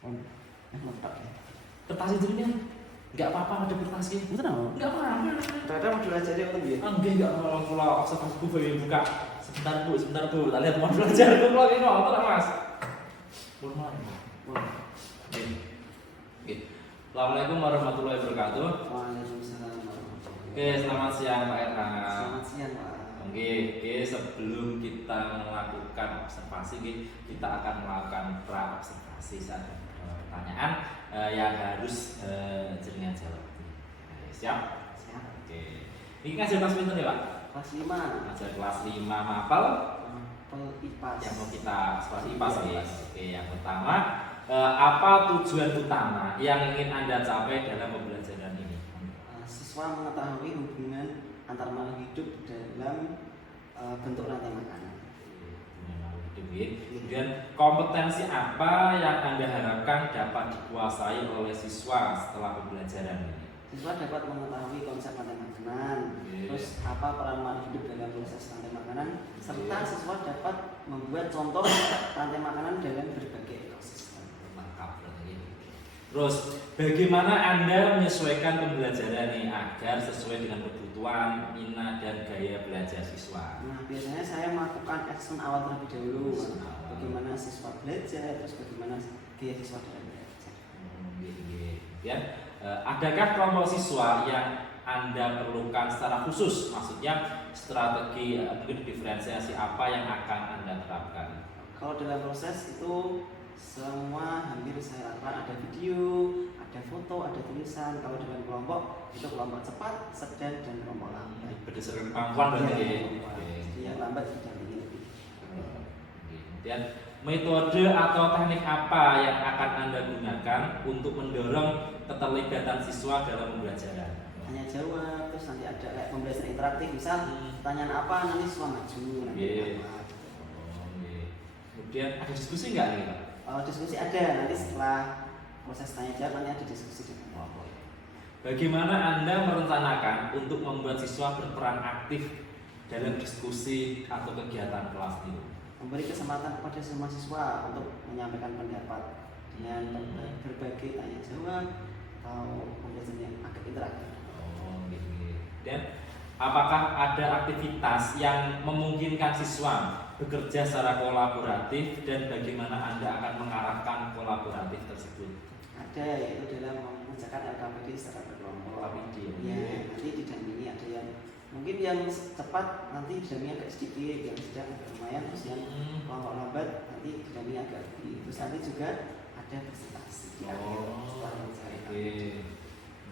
Mantap ya. Kertas itu kan nggak apa-apa ada kertas gitu. Betul nggak? Nggak apa-apa. Ternyata modul aja dia kan dia. Enggak kalau observasi bu buka. Sebentar bu. Tak lihat mau belajar bu lagi mau apa mas? Belum lagi. Oke. Assalamualaikum warahmatullahi wabarakatuh. Waalaikumsalam warahmatullahi wabarakatuh. Oke, selamat siang Pak Erna. Selamat siang Pak. Oke, sebelum kita melakukan observasi, kita akan melakukan pra-observasi. Saat ada pertanyaan yang harus jenengan jawab. Siap? Siap. Oke. Ini ngajar kelas pinter ya Pak? Kelas 5. Ngajar kelas 5 mapel. IPAS. Yang mau kita sekolah IPAS ya. Oke, yang pertama, apa tujuan utama yang ingin Anda capai dalam pembelajaran ini? Siswa mengetahui hubungan antar makhluk hidup dalam bentuk rantai makanan. Kemudian kompetensi apa yang Anda harapkan dapat dikuasai oleh siswa setelah pembelajaran ini? Siswa dapat mengetahui konsep rantai makanan, terus apa peran makhluk hidup dalam proses rantai makanan, serta siswa dapat membuat contoh rantai makanan dalam berbagai ekosistem. Mantap berarti. Terus bagaimana Anda menyesuaikan pembelajaran ini agar sesuai dengan kebutuhan, minat dan gaya belajar siswa? Nah, biasanya saya melakukan action awal terlebih dahulu. Bagaimana siswa belajar, terus bagaimana gaya siswa dalam belajar. Ya, adakah kelompok siswa yang Anda perlukan secara khusus? Maksudnya strategi mungkin diferensiasi apa yang akan Anda terapkan? Kalau dalam proses itu semua hampir saya lakukan, ada video, ada foto, ada tulisan. Kalau dengan kelompok itu kelompok cepat, sedang dan kelompok lambat. Berdasarkan kemampuan berarti ya. Jadi yang lambat didampingi lebih. Kemudian metode atau teknik apa yang akan Anda gunakan untuk mendorong keterlibatan siswa dalam pembelajaran? Tanya jawab, terus nanti ada kayak pembelajaran interaktif, misal pertanyaan apa nanti siswa maju. Kemudian ada diskusi nggak nih Pak? Diskusi ada, nanti setelah proses tanya jawab nanti ada diskusi dengan kelompok. Bagaimana Anda merencanakan untuk membuat siswa berperan aktif dalam diskusi atau kegiatan kelas itu? Memberi kesempatan kepada semua siswa untuk menyampaikan pendapat dengan berbagai tanya jawab atau pembelajaran yang agak interaktif. Dan apakah ada aktivitas yang memungkinkan siswa bekerja secara kolaboratif dan bagaimana Anda akan mengarahkan kolaboratif tersebut? Ada, yaitu dalam mengerjakan LKPD secara berkelompok. Ya, nanti didampingi ada yang mungkin yang cepat nanti didampingi agak sedikit, yang sedang agak lumayan, terus yang kelompok lambat nanti didampingi agak lebih. Terus nanti juga ada presentasi.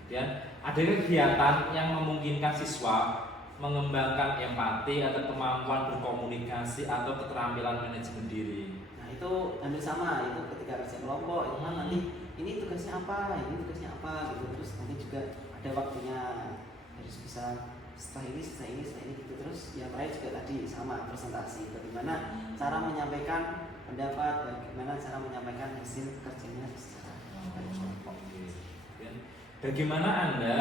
Kemudian ada kegiatan yang memungkinkan siswa mengembangkan empati atau kemampuan berkomunikasi atau keterampilan manajemen diri. Nah itu hampir sama, itu ketika kerja kelompok itu kan nanti ini tugasnya apa, ini tugasnya apa gitu. Terus nanti juga ada waktunya, harus bisa setelah ini gitu. Terus yang terakhir juga tadi sama presentasi, bagaimana cara menyampaikan pendapat, bagaimana cara menyampaikan hasil kerjanya secara kelompok. Bagaimana Anda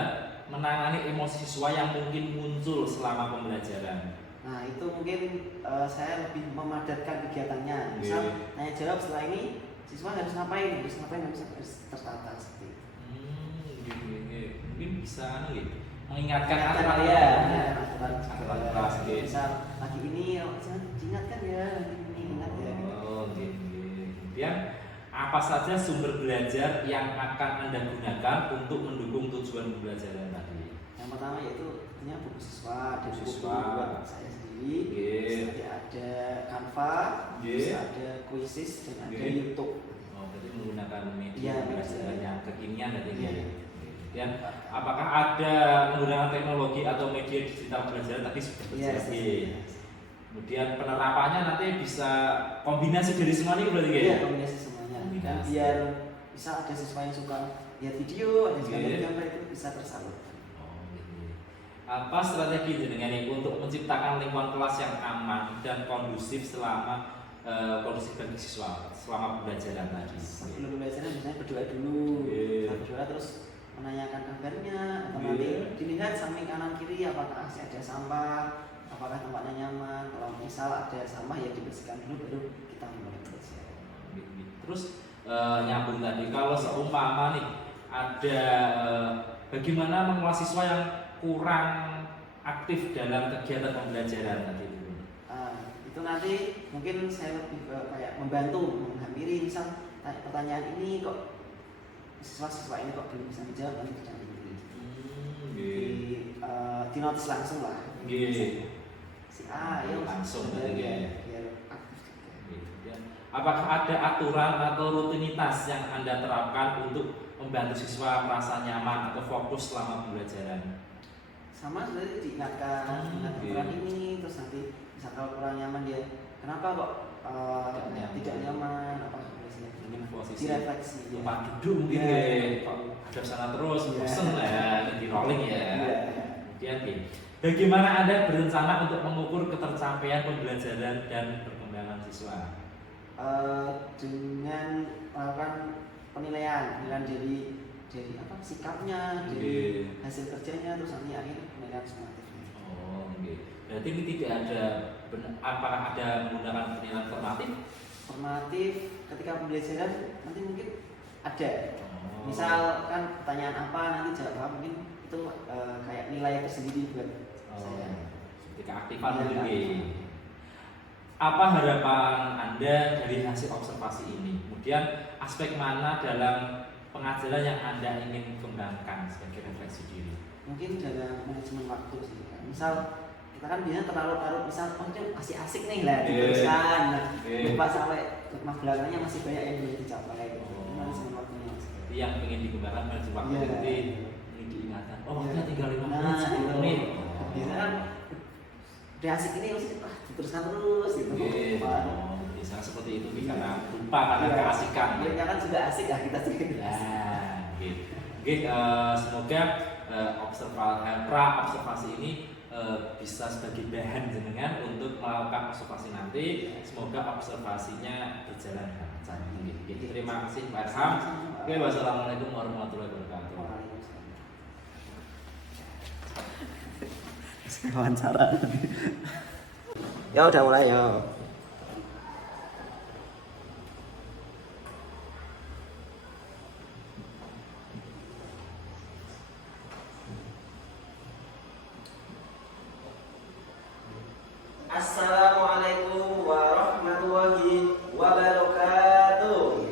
menangani emosi siswa yang mungkin muncul selama pembelajaran? Nah itu mungkin saya lebih memadatkan kegiatannya. Misal tanya jawab setelah ini siswa harus ngapain, harus tertata seperti itu. Mungkin bisa mengingatkan aturan ya. Aturan kelas. Misal lagi ini diingatkan ya, ini ingat ya. Kemudian apa saja sumber belajar yang akan Anda gunakan untuk mendukung tujuan pembelajaran tadi? Yang pertama yaitu tentunya buku siswa, ada buku buat saya sendiri. Terus ada Canva, terus ada Quizzes dan ada YouTube. Berarti menggunakan media pembelajaran yang kekinian tadi. Kemudian apakah ada menggunakan teknologi atau media digital pembelajaran tadi sudah terjadi? Kemudian penerapannya nanti bisa kombinasi dari semua ini berarti ya? Iya, kombinasi semuanya. Dan biar bisa ada siswa yang suka lihat video, ada juga gambar itu bisa tersalurkan. Apa strategi jenengan untuk menciptakan lingkungan kelas yang aman dan kondusif selama kondusif bagi siswa selama pembelajaran tadi? Sebelum pembelajaran misalnya berdoa dulu, berdoa terus menanyakan kabarnya, atau nanti dilihat samping kanan kiri apakah masih ada sampah, apakah tempatnya nyaman. Kalau misal ada sampah ya dibersihkan dulu baru kita mulai belajar. Terus nyambung tadi. Kalau seumpama nih ada bagaimana mengelola siswa yang kurang aktif dalam kegiatan pembelajaran tadi itu. Itu nanti mungkin saya lebih kayak membantu menghampiri, misal pertanyaan ini kok siswa-siswa ini kok belum bisa menjawab, nanti kerjaan ini di notis langsung lah. Si A ya langsung biar aktif juga. Apakah ada aturan atau rutinitas yang Anda terapkan untuk membantu siswa merasa nyaman atau fokus selama pembelajaran? Sama sebenarnya diingatkan aturan ini, terus nanti misal kalau kurang nyaman dia kenapa kok tidak nyaman, apa mungkin posisi direfleksi tempat duduk mungkin ada sana terus bosen di rolling ya. Kemudian bagaimana Anda berencana untuk mengukur ketercapaian pembelajaran dan perkembangan siswa? Dengan melakukan penilaian dari apa sikapnya, dari hasil kerjanya, terus nanti akhir penilaian sumatifnya. Berarti ini tidak ada, apakah ada menggunakan penilaian formatif ketika pembelajaran nanti mungkin ada. Misal kan pertanyaan apa nanti jawab apa, mungkin itu kayak nilai tersendiri buat saya. Ketika aktifan dulu. Apa harapan Anda dari hasil observasi ini? Kemudian aspek mana dalam pengajaran yang Anda ingin kembangkan sebagai refleksi diri? Mungkin dalam manajemen waktu sih. Misal kita kan biasanya terlalu misal masih asik nih lah diteruskan, lupa sampai belakangnya masih banyak yang belum dicapai. Manajemen waktunya. Jadi yang ingin dikembangkan manajemen waktu itu ini diingatkan. Waktunya tinggal 5 menit, 10 menit. Biasanya kan udah asik ini mesti diteruskan terus gitu. Bisa seperti itu karena lupa karena keasikan. Ya kan sudah asik ya kita sih. Semoga observasi ini bisa sebagai bahan jenengan untuk melakukan observasi nanti. Semoga observasinya berjalan dengan lancar. Terima kasih Pak Arham. Wassalamualaikum warahmatullahi wabarakatuh. Wawancara. Ya udah mulai ya. Assalamualaikum warahmatullahi wabarakatuh.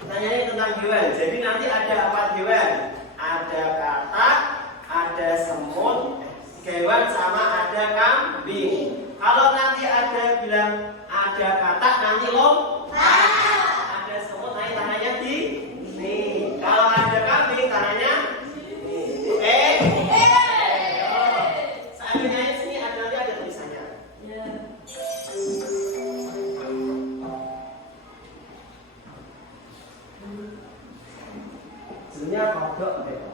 Pertanyaannya tentang hewan. Jadi nanti ada 4 hewan. Ada katak, ada semut, hewan sama ada kambing. Kalau nanti ada bilang ada katak, nanti lompat. Ada semut, nanti tangannya di sini. Kalau ada kambing, tangannya di sini. Oke. Seandainya di sini ada nanti ada tulisannya. kodok reko.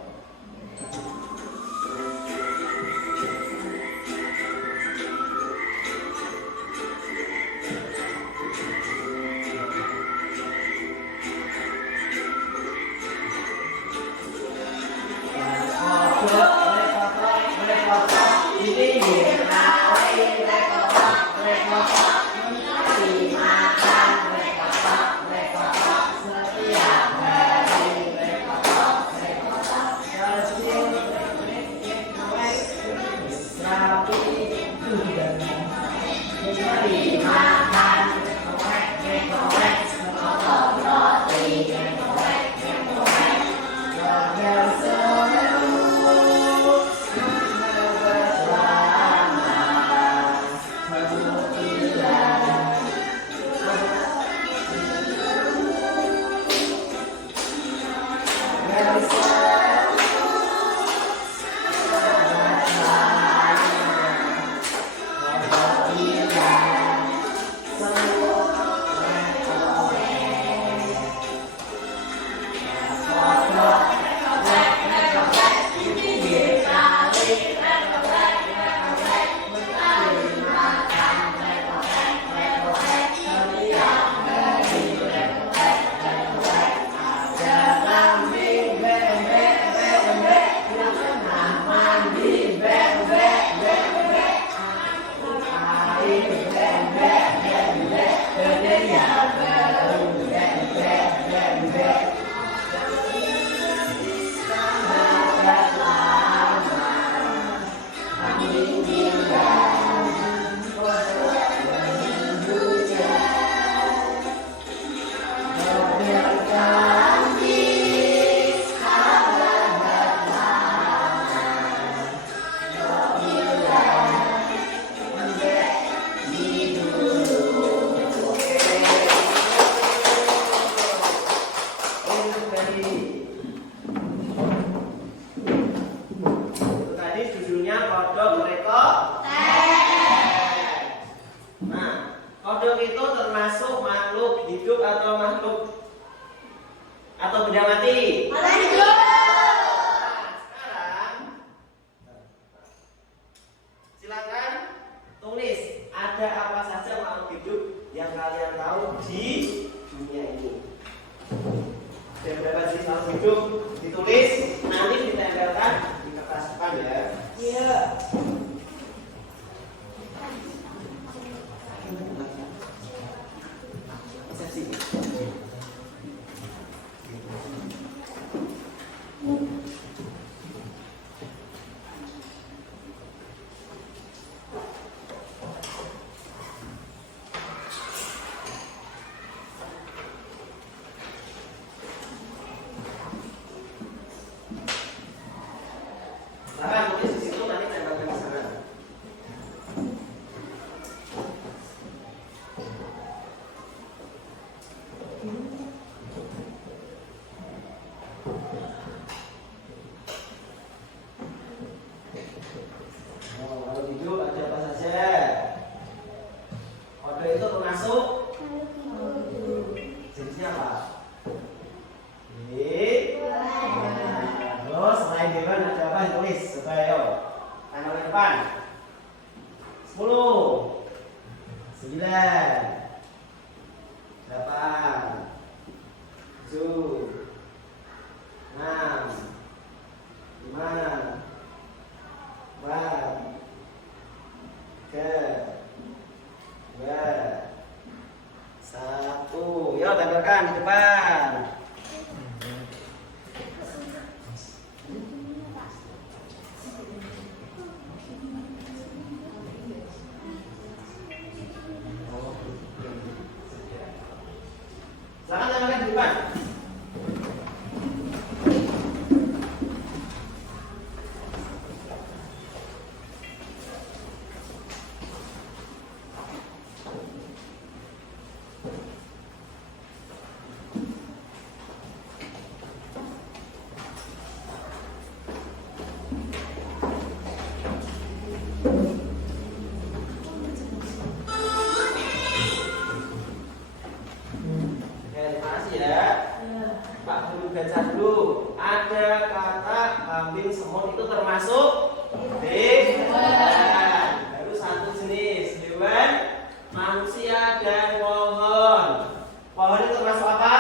manusia dan pohon. Pohon itu termasuk apa?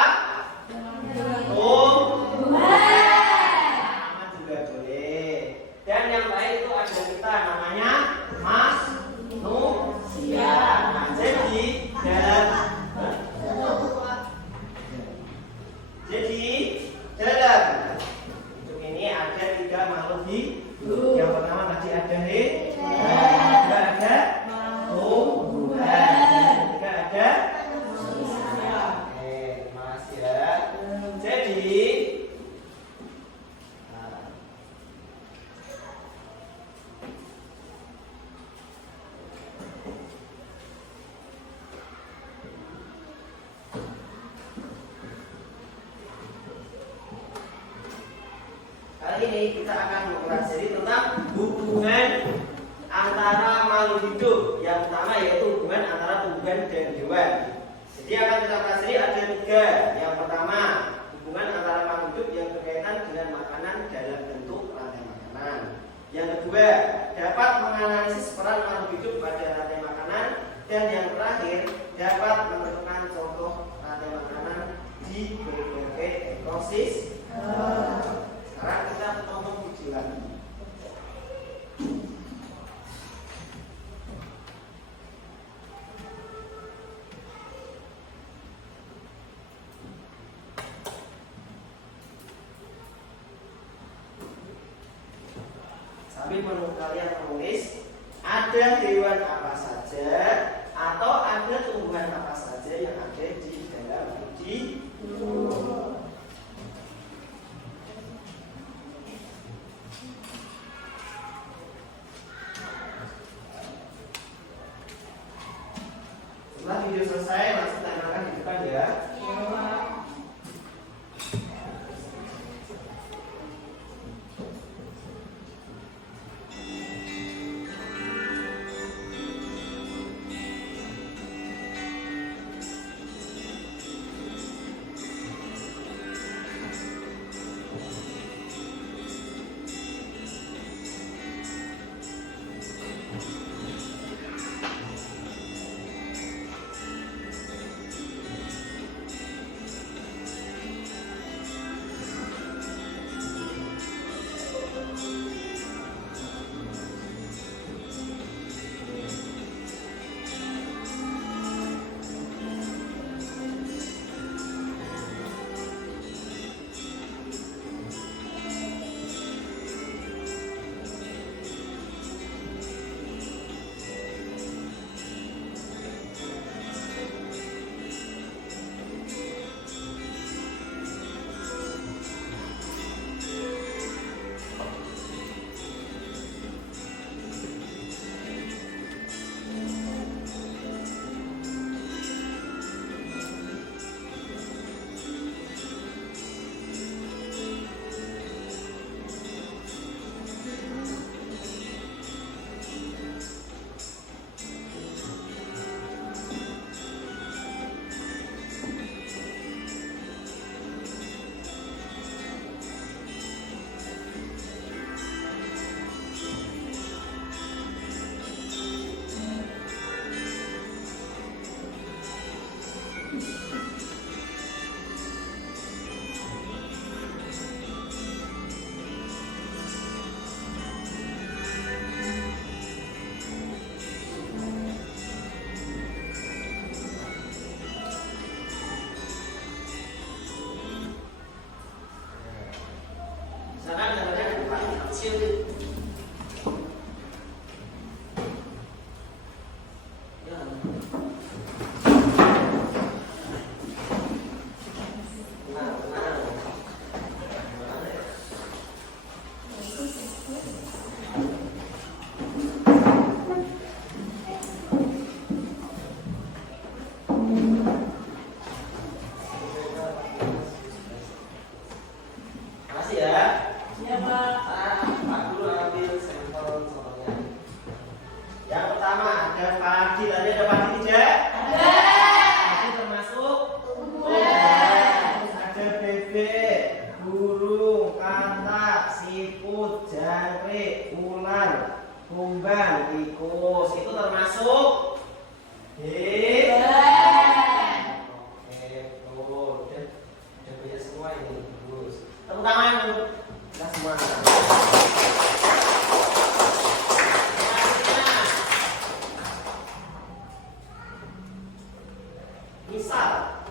Tanaman juga boleh. Dan yang lain itu ada kita namanya manusia. Nah, jadi dalam untuk ini ada 3 makhluk hidup. Yang pertama tadi ada kedua ada tumbuhan, yang ketiga ada manusia. Mas ya. Jadi kali ini kita akan mempelajari tentang hubungan antara makhluk hidup. Yang pertama yaitu hubungan antara tumbuhan dan hewan. Jadi akan kita pelajari ada 3. Yang pertama, hubungan antara makhluk hidup yang berkaitan dengan makanan dalam bentuk rantai makanan. Yang kedua, dapat menganalisis peran makhluk hidup pada rantai makanan. Dan yang terakhir, dapat menentukan contoh rantai makanan di berbagai ekosistem. Sekarang kita ngomong video lagi. Sambil kalian menulis, ada hewan apa saja atau ada tumbuhan apa saja yang ada di dalam video. Setelah video selesai, langsung tanyakan di depan ya. Misal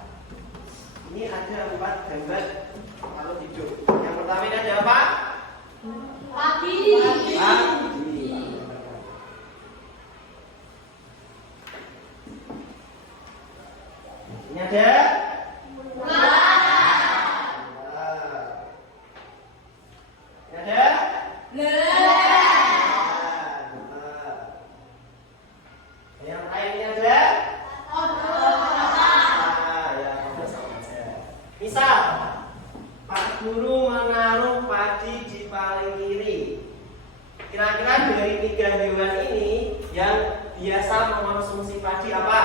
ini ada 4 gambar makhluk hidup. Yang pertama ini ada apa? Pagi. Pagi. Ini ada ini ada yang lain ini ada misal Pak Guru menaruh padi di paling kiri. Kira-kira dari 3 hewan ini yang biasa mengkonsumsi padi apa?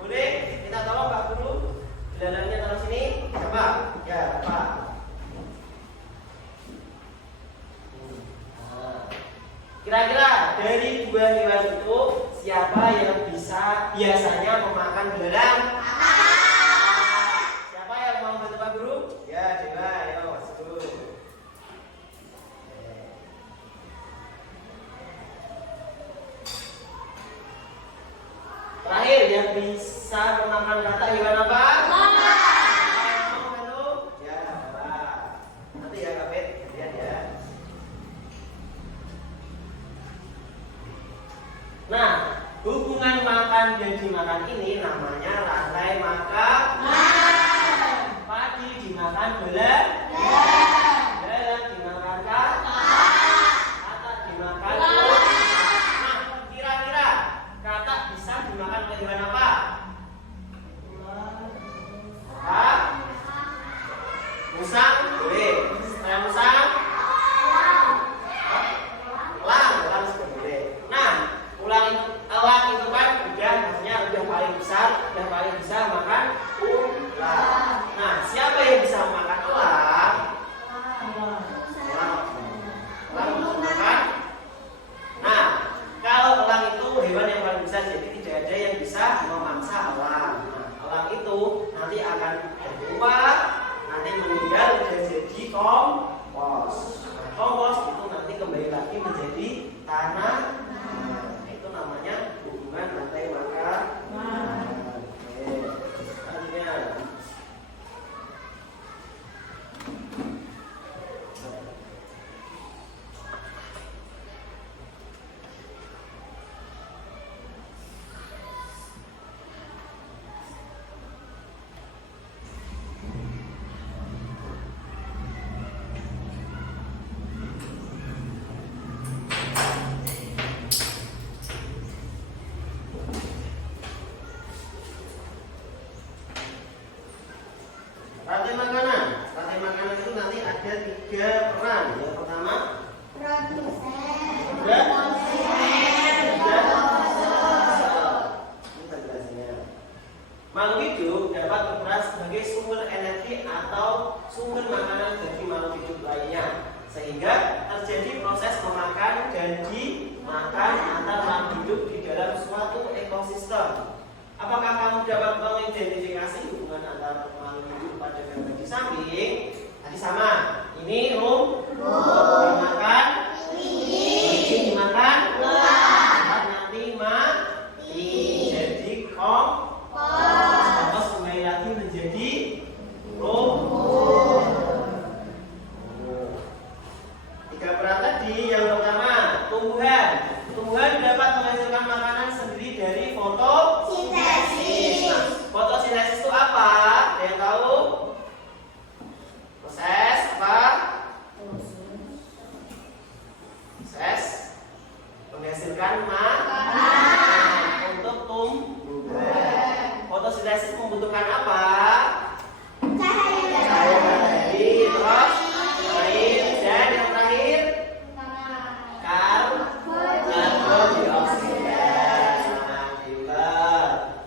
Boleh kita tolong Pak Guru, belalangnya taruh sini. Siapa? Ya, Pak. Kira-kira dari 2 hewan itu siapa yang bisa biasanya memakan belalang? Siapa yang mau bantu Pak Guru? Ya, coba, ayo masuk. Terakhir yang bisa memakan kata hewan apa? Mau bantu? Ya, Pak. Nanti ya, Kak Bet, lihat ya. Nah, hubungan makan dan dimakan ini namanya rantai makan. Padi dimakan belalang, belalang dimakan katak dimakan ular. Nah, kira-kira katak bisa dimakan oleh hewan apa? Musang, boleh. Musang, elang juga boleh. Nah, elang itu kan maksudnya udah paling besar, udah paling bisa makan ular. Nah, siapa yang bisa makan elang? Elang bisa makan. Nah, kalau elang itu hewan yang paling besar, jadi tidak ada yang bisa memangsa elang. Nah, elang itu nanti akan berbuah, nanti meninggal dan jadi kompos. Nah, kompos itu nanti kembali lagi menjadi tanah. Itu namanya hubungan rantai makan. Oke, selanjutnya. Rantai makanan. Rantai makanan itu nanti ada 3 peran. Yang pertama, makhluk hidup dapat berperan sebagai sumber energi atau sumber makanan bagi makhluk hidup lainnya, sehingga terjadi proses memakan dan dimakan antar makhluk hidup di dalam suatu ekosistem. Apakah kamu dapat mengidentifikasi hubungan antara makhluk hidup pada gambar di samping? Tadi sama. Ini dimakan, ini dimakan, nanti mati jadi kompos kembali lagi menjadi rumput. 3 peran tadi. Yang pertama, tumbuhan. Tumbuhan dapat menghasilkan makanan sendiri dari fotosintesis. Nah, fotosintesis itu apa? Ada yang tahu? Proses apa? Proses menghasilkan makanan untuk tumbuhan. Fotosintesis membutuhkan apa? Cahaya matahari, terus air, dan yang terakhir karbon dioksida.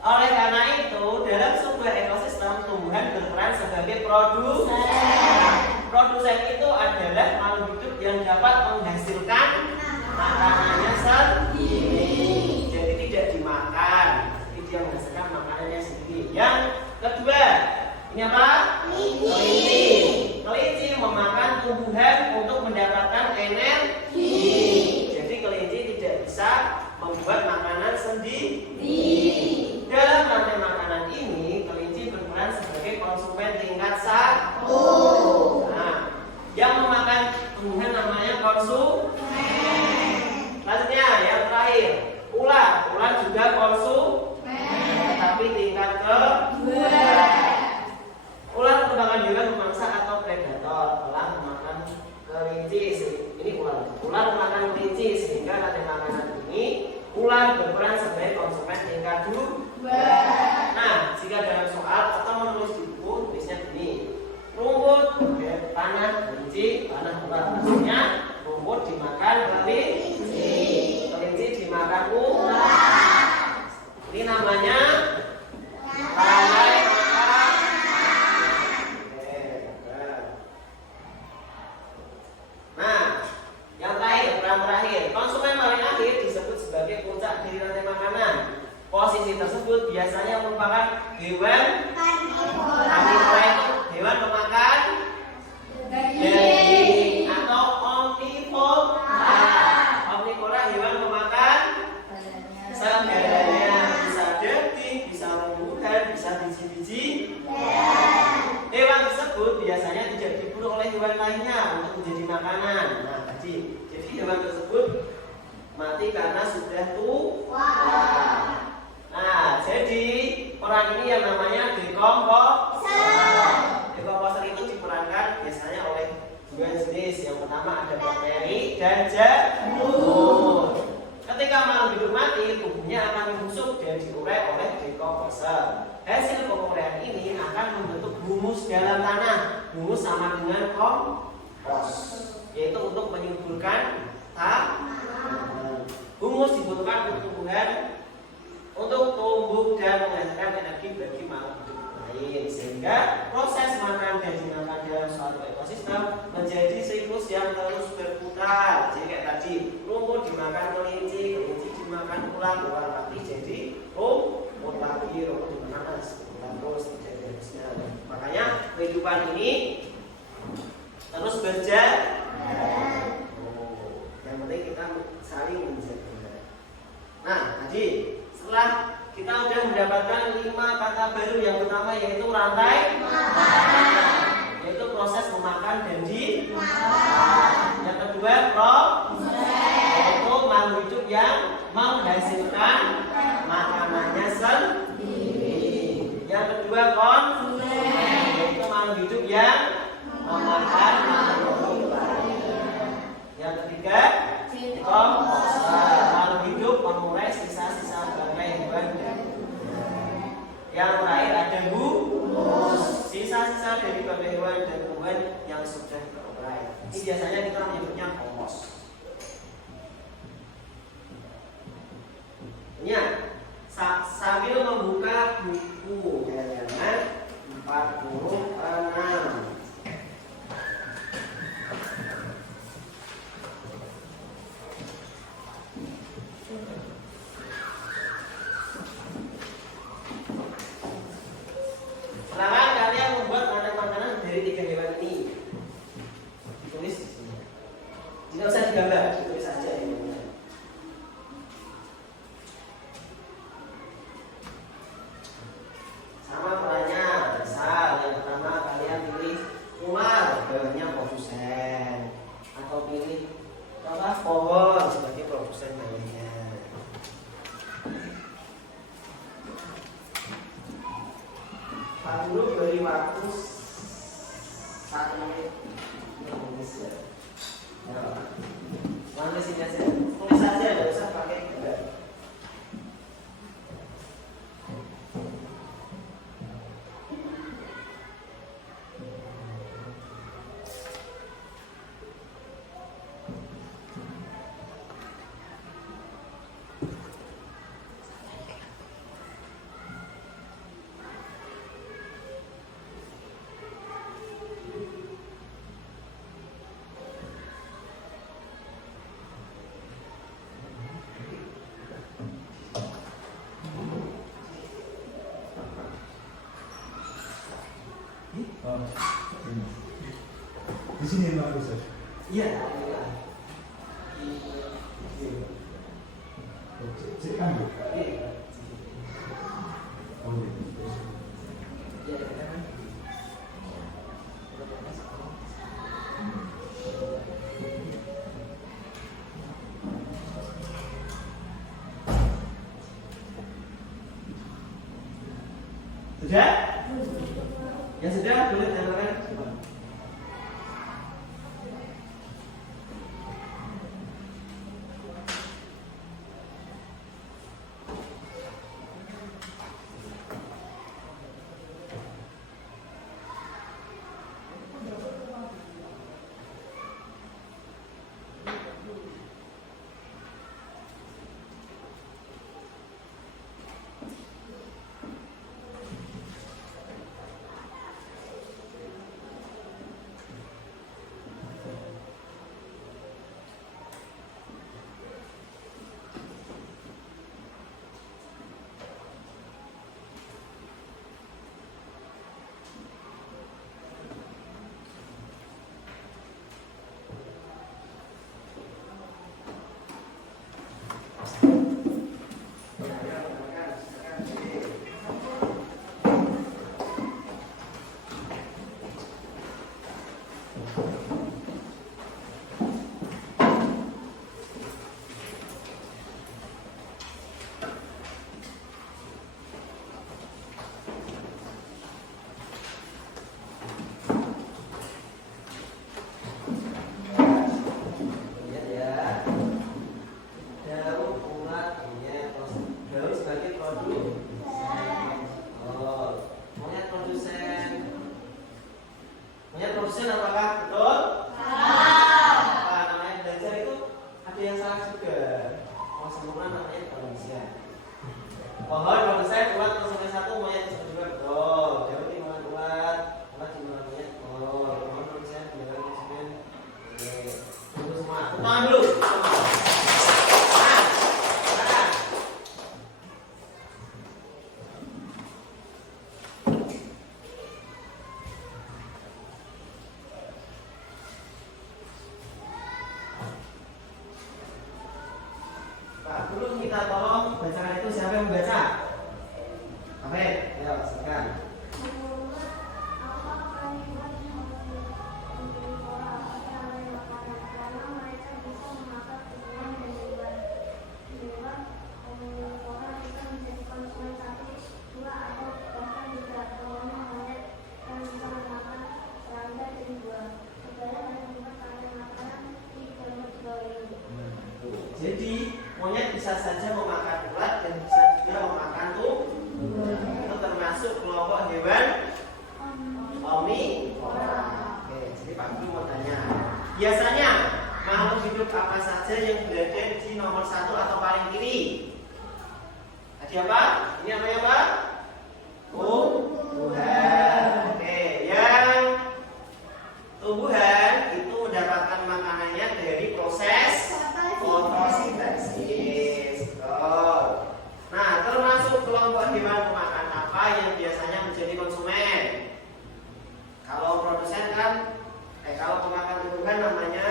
Oleh karena itu, dalam sebuah ekosistem tumbuhan berperan sebagai produsen. Produsen itu adalah makhluk hidup yang dapat menghasilkan makanannya sendiri, jadi tidak dimakan, tapi dia menghasilkan makanannya sendiri. Yang kedua, ini apa? Kelinci. Kelinci memakan tumbuhan untuk mendapatkan energi. Jadi kelinci tidak bisa membuat makanan sendiri. Nah, jika dalam soal atau menulis di buku, tulisnya gini: rumput, tanah, kelinci, tanah ular. Maksudnya rumput dimakan kelinci, kelinci dimakan ular. Ini namanya rantai makan. Nah, yang terakhir, peran terakhir, konsumen paling akhir disebut sebagai puncak dari rantai makanan. Posisi tersebut biasanya merupakan hewan karnivora, itu hewan pemakan daging, atau omnivora. Omnivora hewan pemakan segalanya, bisa daging, bisa tumbuhan, bisa biji-biji. Hewan tersebut biasanya tidak diburu oleh hewan lainnya untuk menjadi makanan. Nah, jadi hewan tersebut mati karena sudah tua. Nah, jadi peran ini yang namanya dekomposer. Dekomposer itu diperankan biasanya oleh dua jenis. Yang pertama ada bakteri dan jamur. Ketika makhluk hidup mati, tubuhnya akan membusuk dan diurai oleh dekomposer. Hasil penguraian ini akan membentuk humus dalam tanah. Humus sama dengan kompos, yaitu untuk menyuburkan tanah. Humus dibutuhkan untuk tumbuhan untuk tumbuh dan menghasilkan energi bagi makhluk hidup lain, sehingga proses makan dan dimakan dalam suatu ekosistem menjadi siklus yang terus berputar. Jadi kayak tadi, rumput dimakan kelinci, kelinci dimakan ular, ular lagi jadi rumput lagi, rumput dimakan terus tidak terusnya. Makanya kehidupan ini terus berjalan. Yang penting kita saling menjaga. Nah, tadi setelah kita sudah mendapatkan 5 kata baru, yang pertama yaitu rantai makanan, yaitu proses memakan dan dimakan. Yang kedua yaitu makhluk hidup yang menghasilkan makanannya sendiri. Yang kedua yaitu makhluk hidup yang memakan makhluk lain. Yang ketiga komposer, makhluk hidup mengurai sisa-sisa bangkai hewan dan tumbuhan. Yang terakhir ada humus, sisa-sisa dari bangkai hewan dan tumbuhan yang sudah terurai. Ini biasanya kita menyebutnya kompos. Sambil membuka buku halaman 46. Sekarang kalian membuat makanan dari 3 hewan ini. Ditulis di sini. Tidak usah digambar, ditulis saja ini. Sama perannya. Misal yang pertama kalian pilih ular, bahannya produsen, atau pilih pohon sebagai produsen lainnya. Pak Guru beri waktu 1 menit. Tulis ini aja, tulis saja, tidak usah pakai gambar. Di sini Pak Ustaz. Iya. Cek kan Bu? Iya. Oh, Iya, kan. Sudah? Ya sudah, boleh silakan. Lihat ya. Daun ulat monyet. Daun sebagai produk. Oh, monyet produsen. Monyet produsen apakah betul? Nah, namanya belajar itu ada yang salah juga. Oh, sempurna namanya manusia. Pohon produsen ulat sampai satu monyet juga betul. Daun timbangan ulat timbangan monyet. Oh, pohon produsen timbangan produsen. Oke, tunggu semua. Tangan dulu. Pak, belum kita tolong bacakan itu siapa yang membaca? Oke, ya silakan. Jadi monyet bisa saja memakan ulat dan bisa juga memakan tumbuhan. Itu termasuk kelompok hewan omnivora. Oke, jadi Pak Guru mau tanya, biasanya makhluk hidup apa saja yang berada di nomor 1 atau paling kiri? Tadi apa? Ini namanya apa? Tumbuhan. Oke, yang tumbuhan itu mendapatkan makanannya dari proses fotosintesis. Betul. Nah, termasuk kelompok hewan pemakan apa yang biasanya menjadi konsumen? Kalau produsen kan, kalau pemakan tumbuhan namanya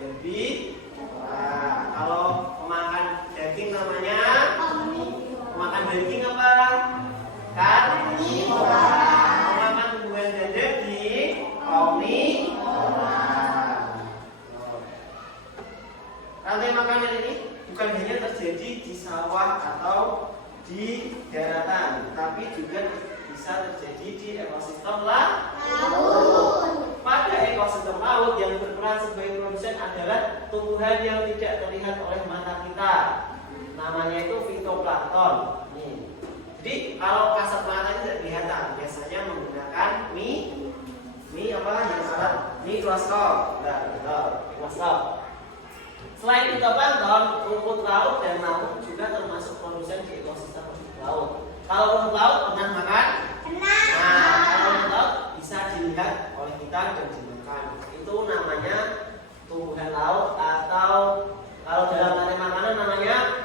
herbivora. Kalau pemakan daging namanya pemakan daging apa? Karnivora. Pemakan tumbuhan dan daging omnivora. Rantai makanan ini bukan hanya terjadi di sawah atau di daratan, tapi juga bisa terjadi di ekosistem laut. Pada ekosistem laut yang berperan sebagai produsen adalah tumbuhan yang tidak terlihat oleh mata kita. Namanya itu fitoplankton. Nih. Jadi kalau kasat mata itu tidak kelihatan, biasanya menggunakan mikroskop. Mikroskop. Selain fitoplankton, rumput laut dan laut juga termasuk produsen di ekosistem laut. Kalau rumput laut pernah makan? Pernah. Nah, kalau rumput laut bisa dilihat oleh kita dan dimakan. Itu namanya tumbuhan laut atau kalau dalam rantai makanan namanya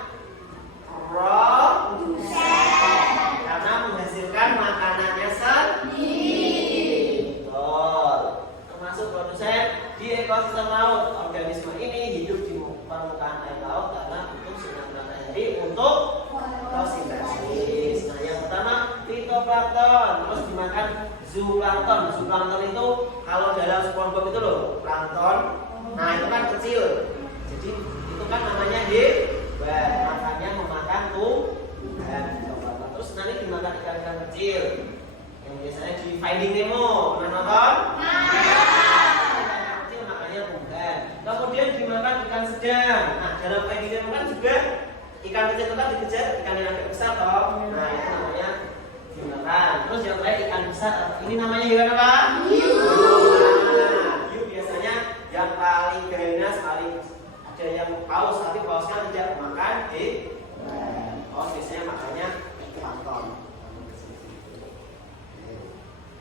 produsen. Karena menghasilkan makanannya sendiri. Betul. Termasuk produsen di ekosistem laut. Organisme ini hidup di permukaan air laut karena butuh sinar matahari untuk fotosintesis. Nah, yang pertama fitoplankton, terus dimakan zooplankton. Zooplankton itu kalau dalam SpongeBob itu loh, plankton. Nah, itu kan kecil. Jadi itu kan namanya hewan, makanya memakan tumbuhan. Terus nanti dimakan ikan-ikan kecil yang biasanya di Finding Nemo. Pernah nonton? Kemudian dimakan ikan sedang. Nah, dalam Finding Nemo kan juga ikan kecil itu kan dikejar ikan yang agak besar toh. Nah, itu namanya dimakan. Terus yang terakhir ikan besar. Ini namanya hewan apa? Hiu. Nah, hiu biasanya yang paling ganas, paling ada yang paus, tapi pausnya tidak makan paus biasanya makannya plankton.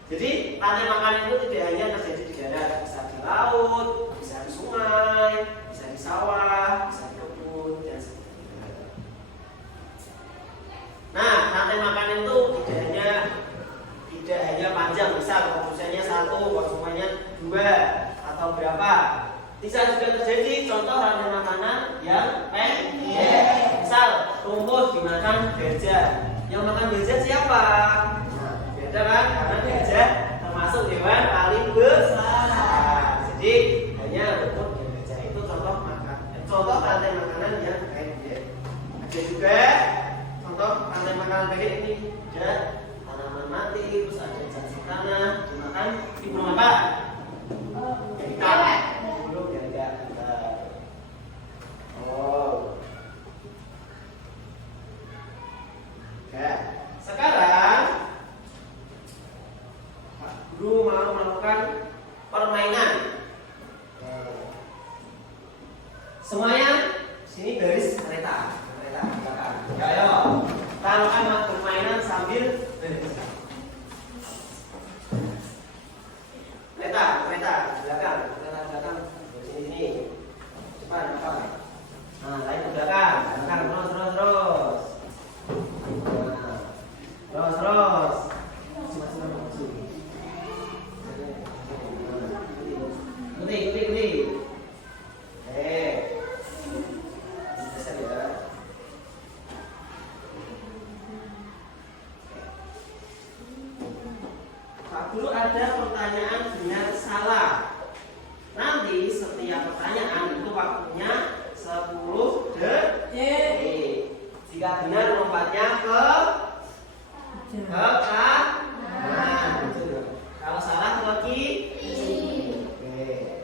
Jadi rantai makanan itu tidak hanya terjadi di darat, bisa di laut, bisa di sungai, bisa di sawah, bisa di kebun, dan sebagainya. Nah, rantai makanan itu tidak hanya panjang, misal produsennya 1, konsumennya 2 atau berapa. Bisa juga terjadi contoh rantai makanan yang pendek. Misal rumput dimakan gajah. Yang makan gajah siapa? Nah, beda kan? Karena gajah termasuk hewan paling besar. Jadi hanya untuk gajah itu contoh makan. Contoh rantai makanan yang pendek. Ada juga contoh rantai makanan pendek ini. Ada tanaman mati, terus ada janji tanah, dimakan di burung apa? Ikan. Burung gagak. Oh. Oke. Sekarang Pak Guru mau melakukan permainan. Semuanya sini garis kereta belakang. Ya, ayo. Kita akan permainan sambil berbicara. Kereta belakang sini. Cepat apa? Nah, lain ke belakang terus. Nah, terus. Masing-masing maju. Ikuti. Bisa ya. Pak Guru ada pertanyaan benar salah. Nanti setiap pertanyaan itu waktunya 10 detik. Jika benar lompatnya ke kanan. Kalau salah ke kiri. Oke.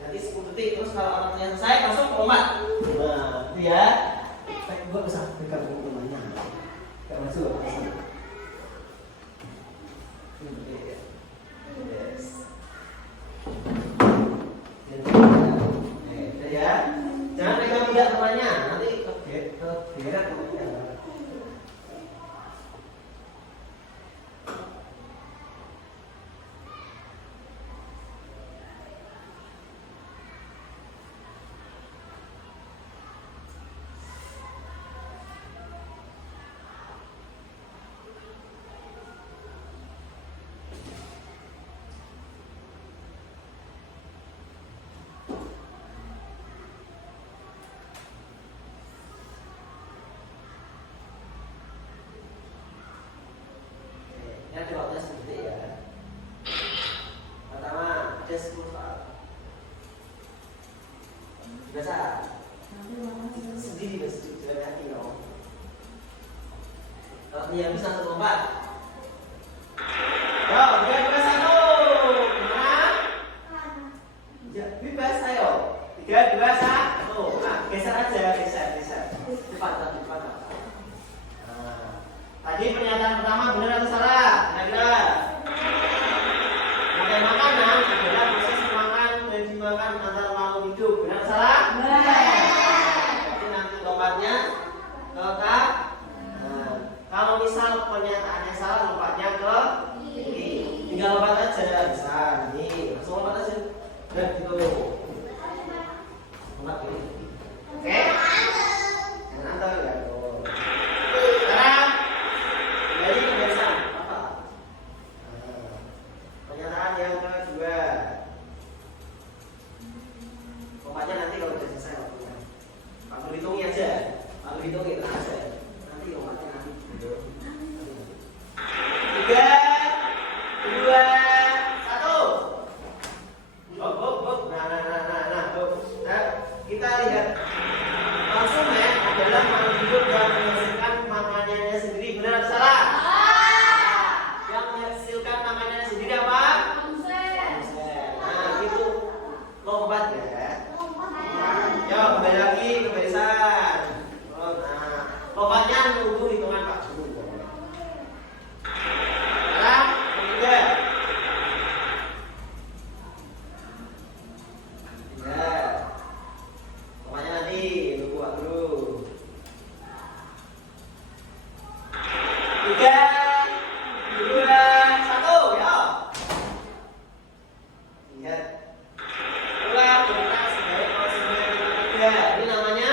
Nanti 10 detik. Terus kalau anaknya selesai langsung lompat. Nah, itu ya. Gua bisa pegang temannya. Gak masuk. Yes. Ya. Jangan pegang tidak temannya. Nanti kegerak temannya. Ada waktunya seperti ya. Pertama, ada 10 soal. Biasa. Sendiri jalan hati dong. Kalau yang bisa satu lompat. Yo, 3, 2, 1. Gimana? Ya, bebas ayo. 3, 2, 1. Nah, geser aja, geser. Cepat. Tadi pernyataan pertama benar atau salah? Kira-kira. Makan makanan adalah proses makan dan dimakan antara makhluk hidup. Benar atau salah? Benar. Jadi nanti lompatnya ke kanan. Kalau misal pernyataannya salah, lompatnya ke kiri. Tinggal lompat aja, bisa. Nih, langsung lompat aja. Dan gitu. Lompat kiri. Oke. Jangan antar ya. Sekarang jadi kebiasaan apa? Pernyataan yang kedua. Lompatnya nanti kalau sudah selesai waktunya. Pak Guru hitungi aja. Tenang aja. Nanti lompatnya nanti. 3, 2, 1. Nah, kita lihat. Konsumen adalah makhluk hidup yang menghasilkan makanannya sendiri. Benar atau salah? Yang menghasilkan makanannya sendiri apa? Nah, itu lompat ya. Yo, kembali lagi ke barisan. Nah, lompatnya nunggu hitungan Pak Guru. Sekarang, ketiga. Lompatnya nanti nunggu Pak Guru. 3, 2, 1, ya. Lihat. Ulang kita sebagai konsumen ketiga. Ini namanya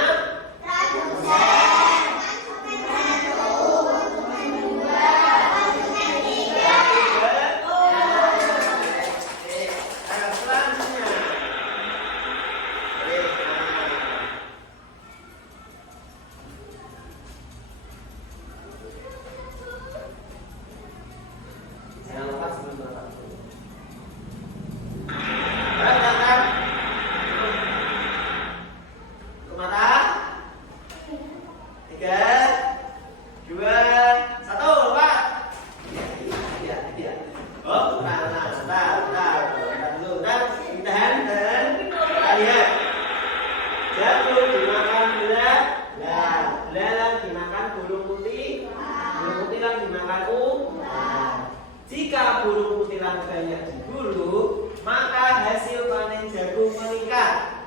makan ulat. Jika burung kutilang banyak diburu, maka hasil panen jagung meningkat.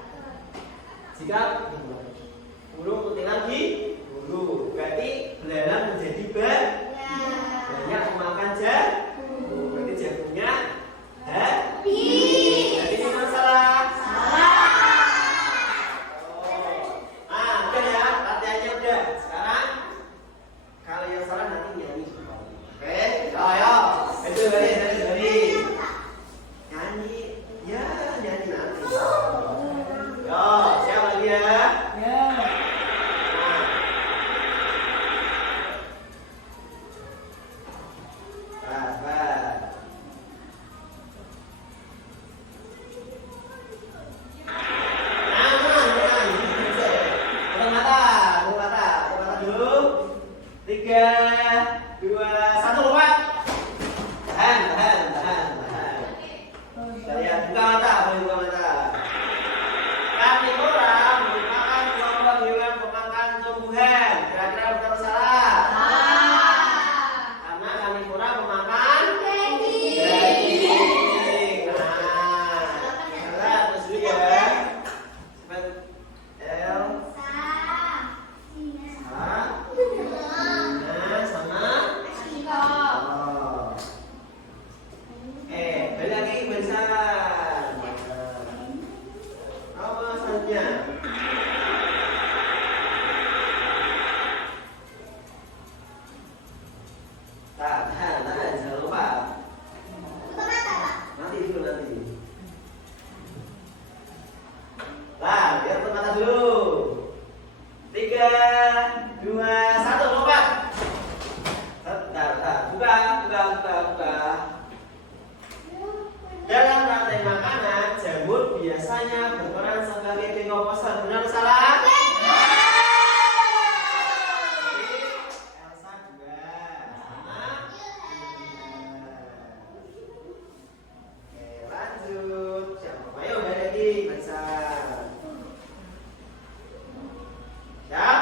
Jika burung kutilang diburu, berarti belalang menjadi banyak memakan jagung. Berarti jagungnya habis. Berarti ini masalah. Udah ya, latihannya udah. Sekarang kalau yang salah nanti nyanyi. Oke, ayo. Itu dari. Nyanyi, ya nyanyi nanti. Yo, siap lagi ya? Ya. Dalam rantai makanan, jamur biasanya berperan sebagai pengoplosan. Benar salah? Elsa juga. Oke, lanjut. Ayo balik lagi, baca. Siap?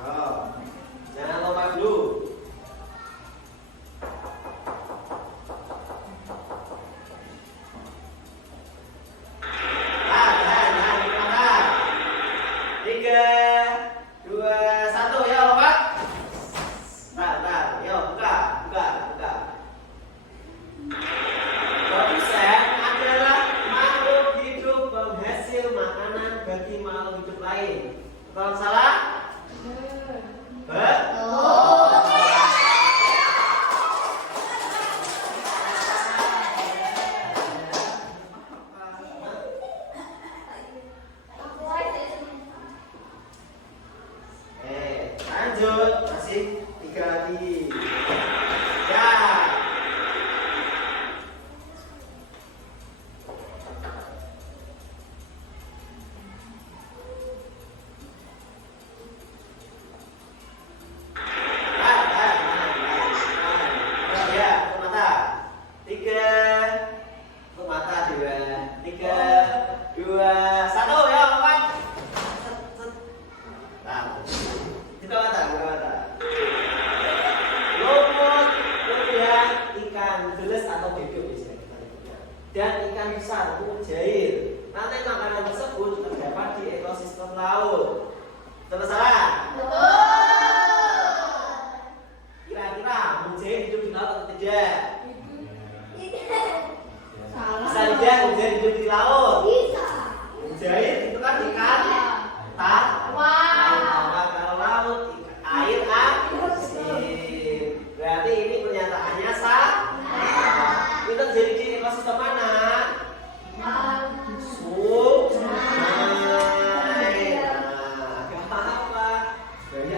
Oh, jangan lompat dulu. Kalau salah? Lanjut, masih 3 lagi. Ya. Dan ikan besar mujair. Rantai makanan tersebut terdapat di ekosistem laut. Betul salah? Kira-kira mujair hidup di laut atau tidak? Bisa tidak mujair hidup di laut? Mujair itu kan ikan kalau laut air asin. Berarti ini pernyataannya salah. Itu jadi di ekosistem mana? Sungai. Gak apa-apa. Banyak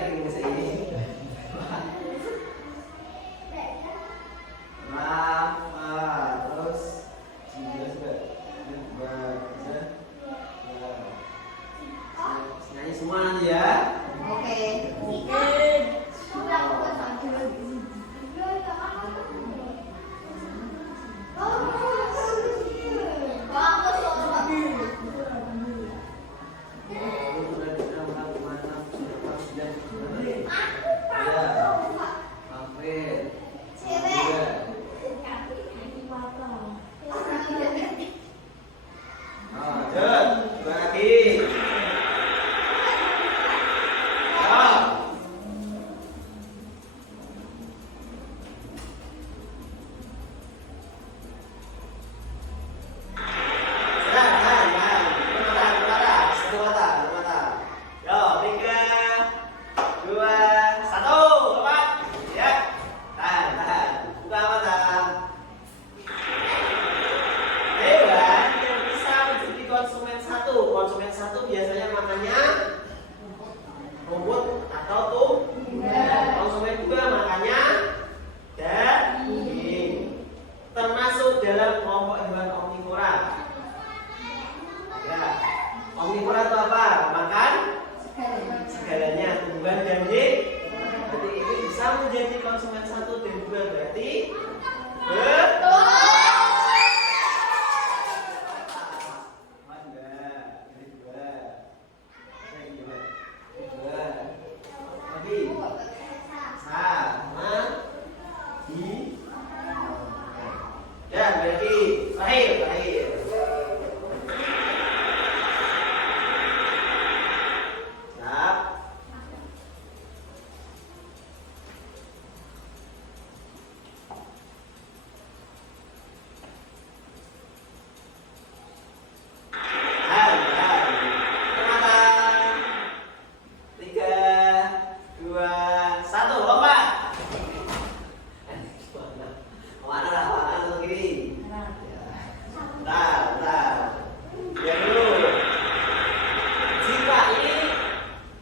kosongan 1 dan 2 berarti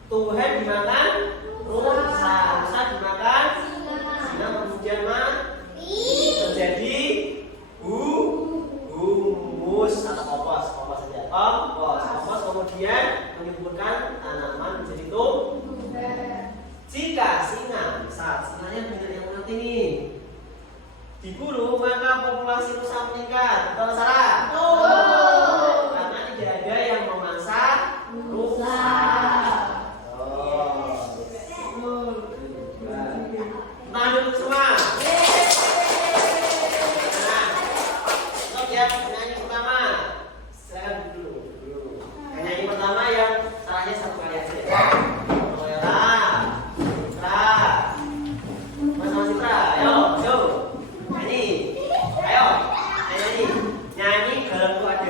Tuhan dimakan rusa, rusa dimakan singa, kemudian menjadi humus atau kompos saja. Kompos kemudian menyuburkan tanaman menjadi tumbuhan. Jika singa, misal singanya banyak yang mati nih, diburu maka populasi rusa meningkat. Betul salah? Karena tidak ada yang memangsa rusa. Nah, duduk semua. Nah, stop ya, penyanyi pertama. Silakan duduk dulu. Penyanyi pertama yang salahnya 1 kali aja. Mas Citra, ayo, nyanyi. Ayo, nyanyi. Nyanyi kalau ada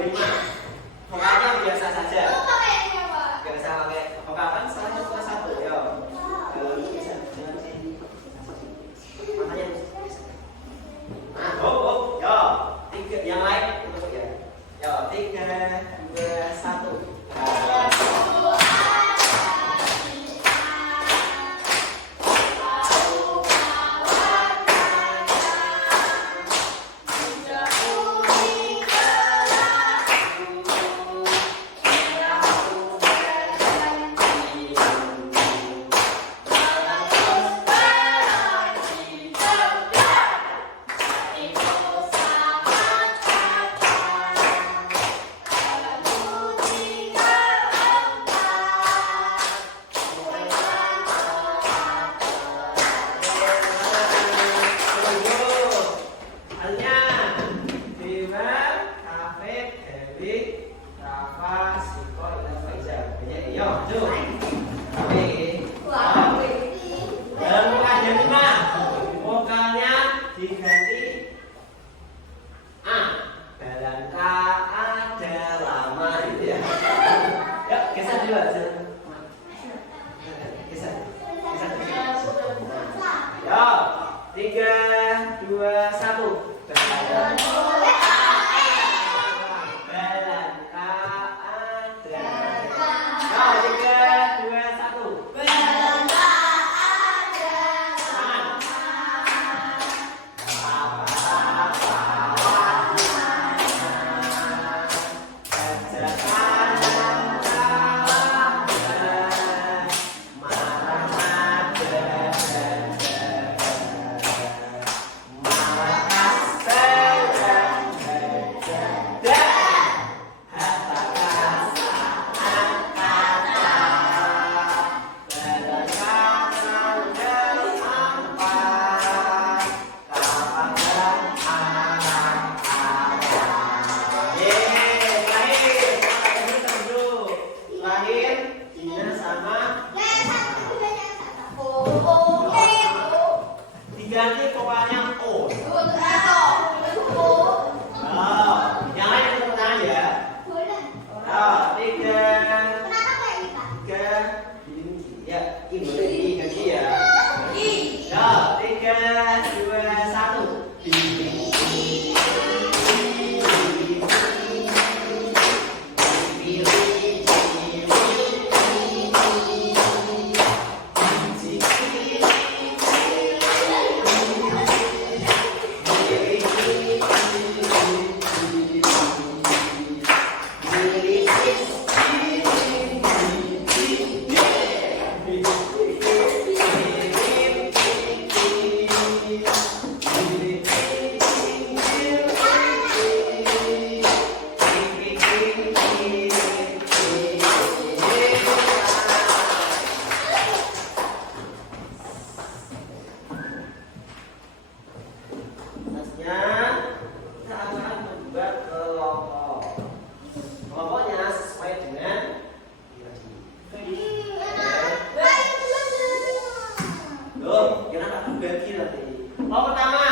biar anak berbagi nanti. Kelompok pertama,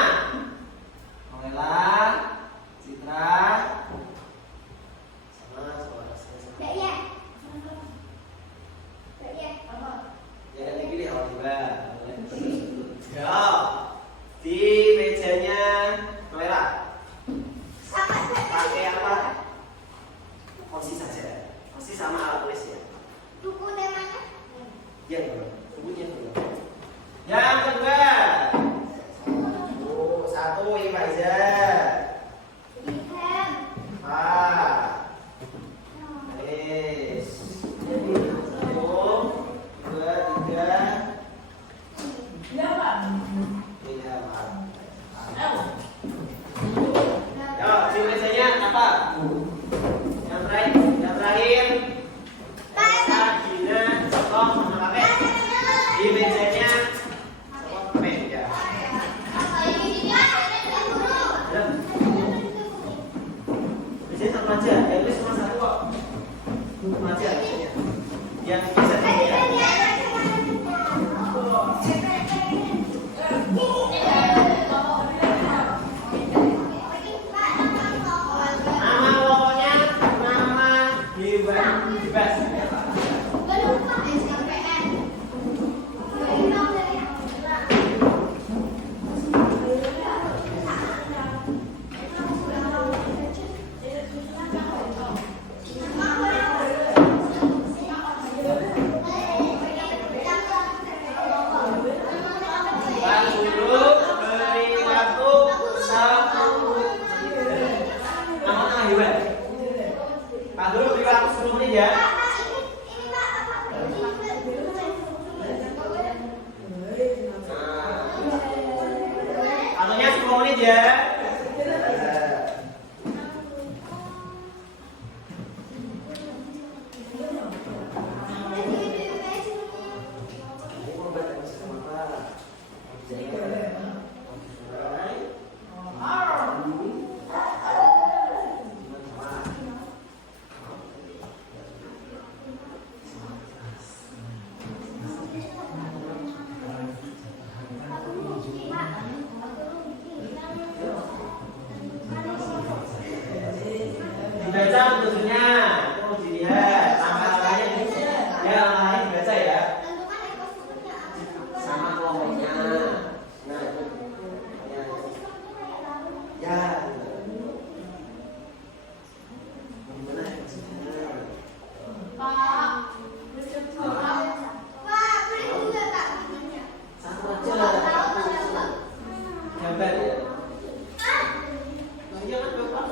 Noela, Citra, sama suara saya. Ya nanti pilih awal juga. Ya, di mejanya Noela. Pakai apa? Kursi saja. Kursi sama alat tulis ya. Ya, bukunya dulu. Yang kedua, satu ini Faiza. Yes. Jadi 1, 2, 3. Tiga, Pak. Ya, di mejanya apa? Yang terakhir. Elsa, Gina, Tom, sama Kakek. Di mejanya sama meja. Biasanya sama aja, itu cuma satu kok. Sama aja biasanya. Yang bisa ya. Nama pokoknya nama bebas. Pak Guru beri waktu 10 menit. Nama hewan. Pak Guru beri waktu 10 menit ya. Waktunya 10 menit ya. Dibaca bentuknya, itu dilihat angka-angkanya ya, angkanya dibaca ya. Sama kelompoknya. Nah, itu ya. Gimana ya maksudnya? Satu aja. Gambar ya. Nah, iya kan Bapak.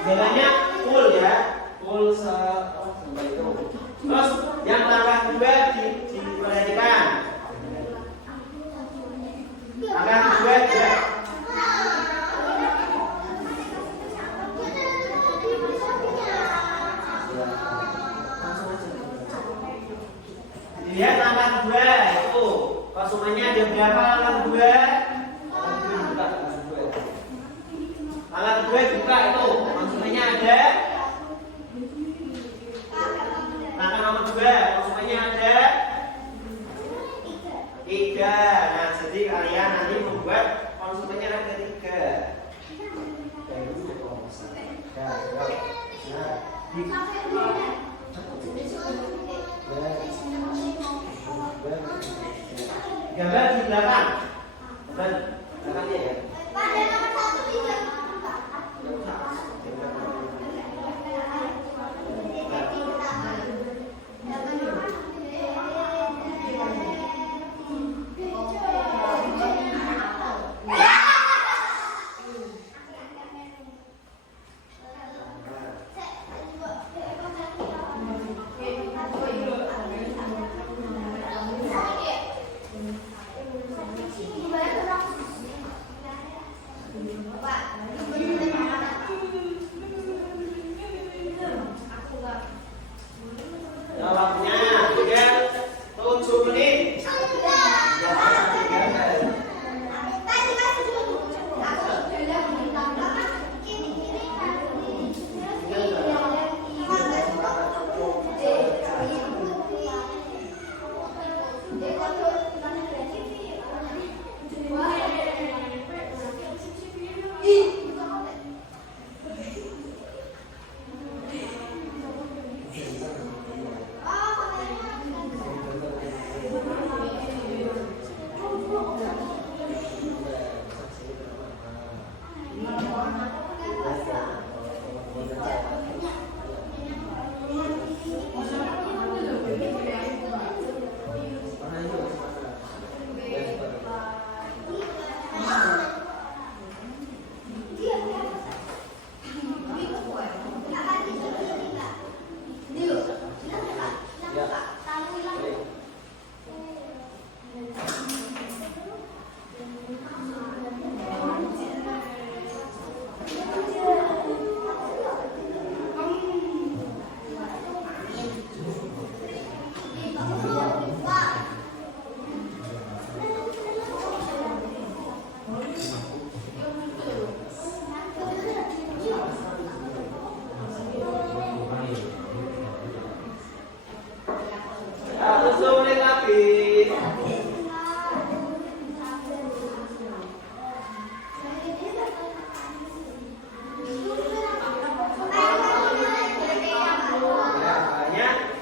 Jalannya full ya, full sampai itu. Terus yang langkah kedua diperhatikan. Langkah kedua ya. Dilihat langkah kedua itu konsumennya ada berapa langkah kedua? gue buka itu konsumennya ada. Langkah nomor 2 konsumennya ada 3. Nah jadi kalian nanti membuat konsumennya ada 3. Gambar di belakang. Belakangnya ya. Pada nomor 1 3. Jawabnya tinggal 7 menit.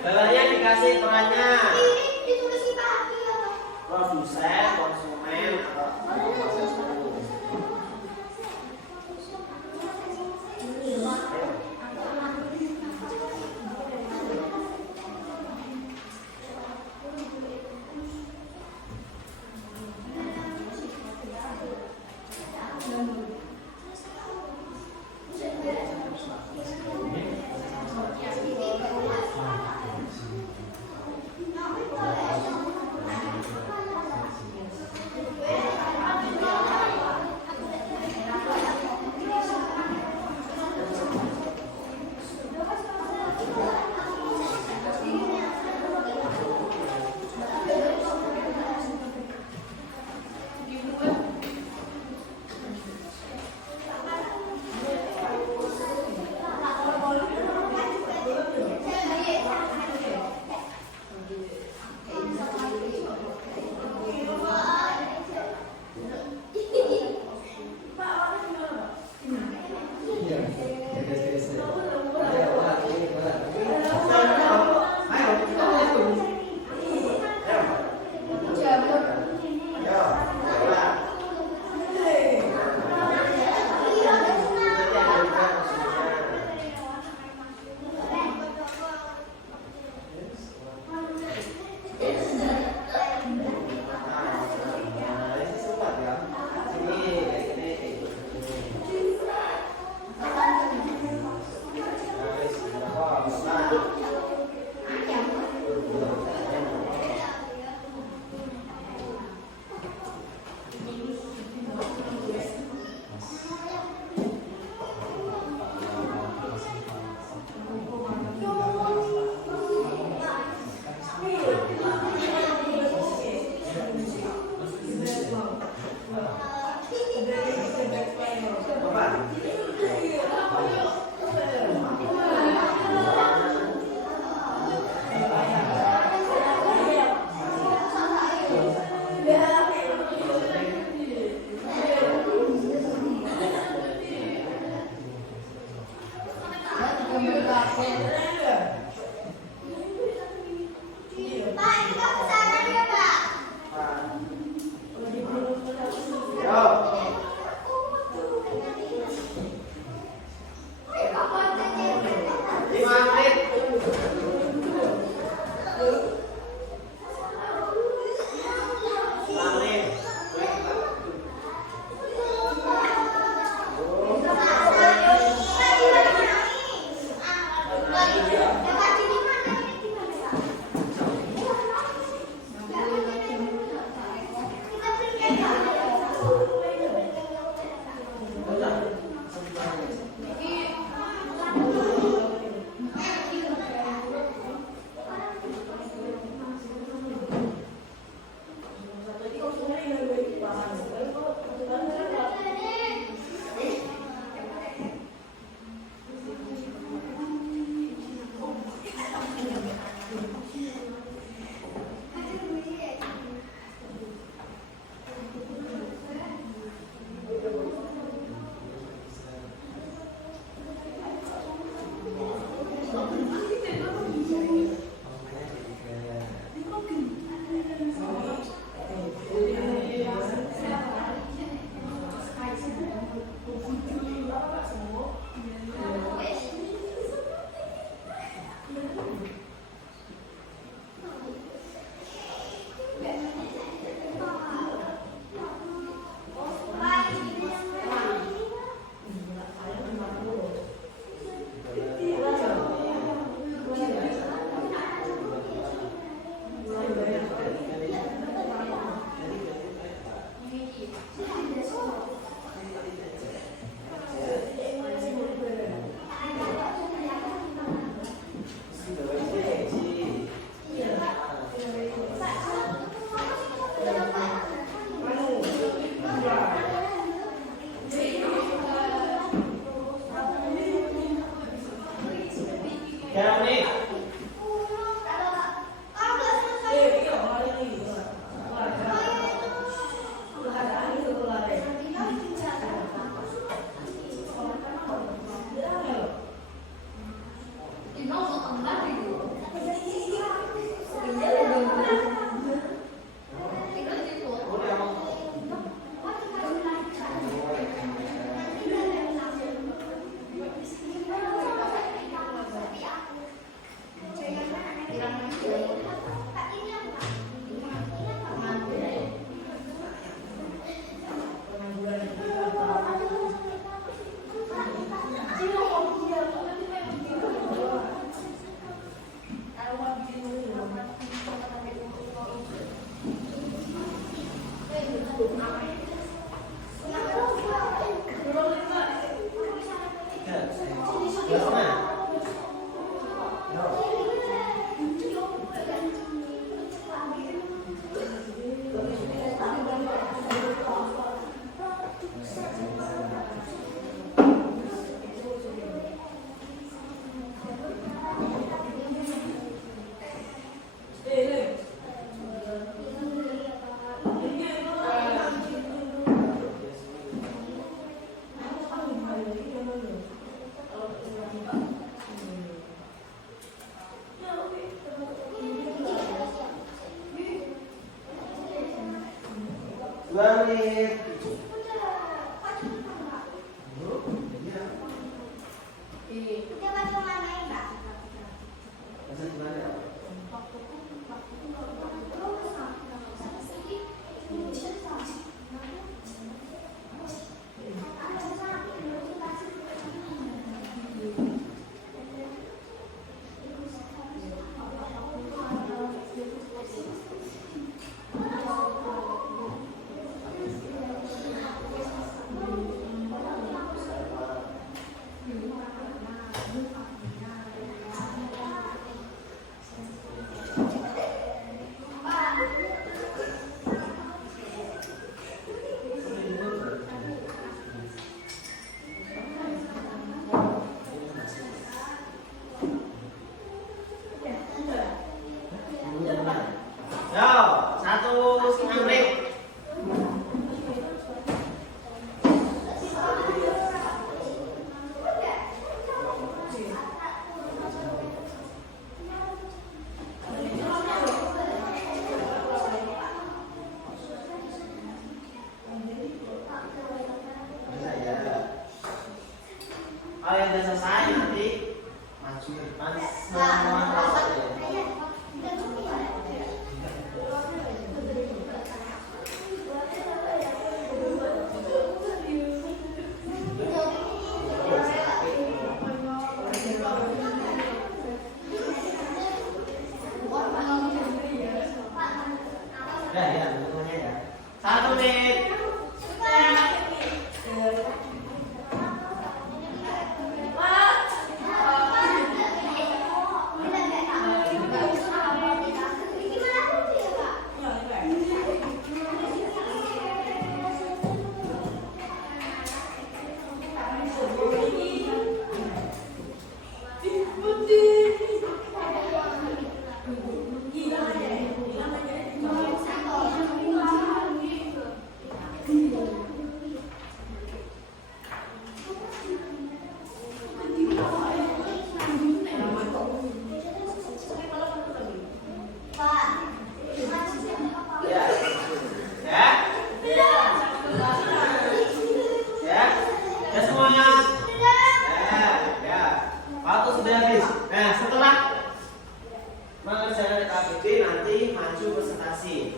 Bawahnya dikasih perannya produsen, konsumen, atau proses dulu. Kalau yang sudah selesai nanti maju ke depan semua kelompok ya. Ya, tentunya ya. 1 menit.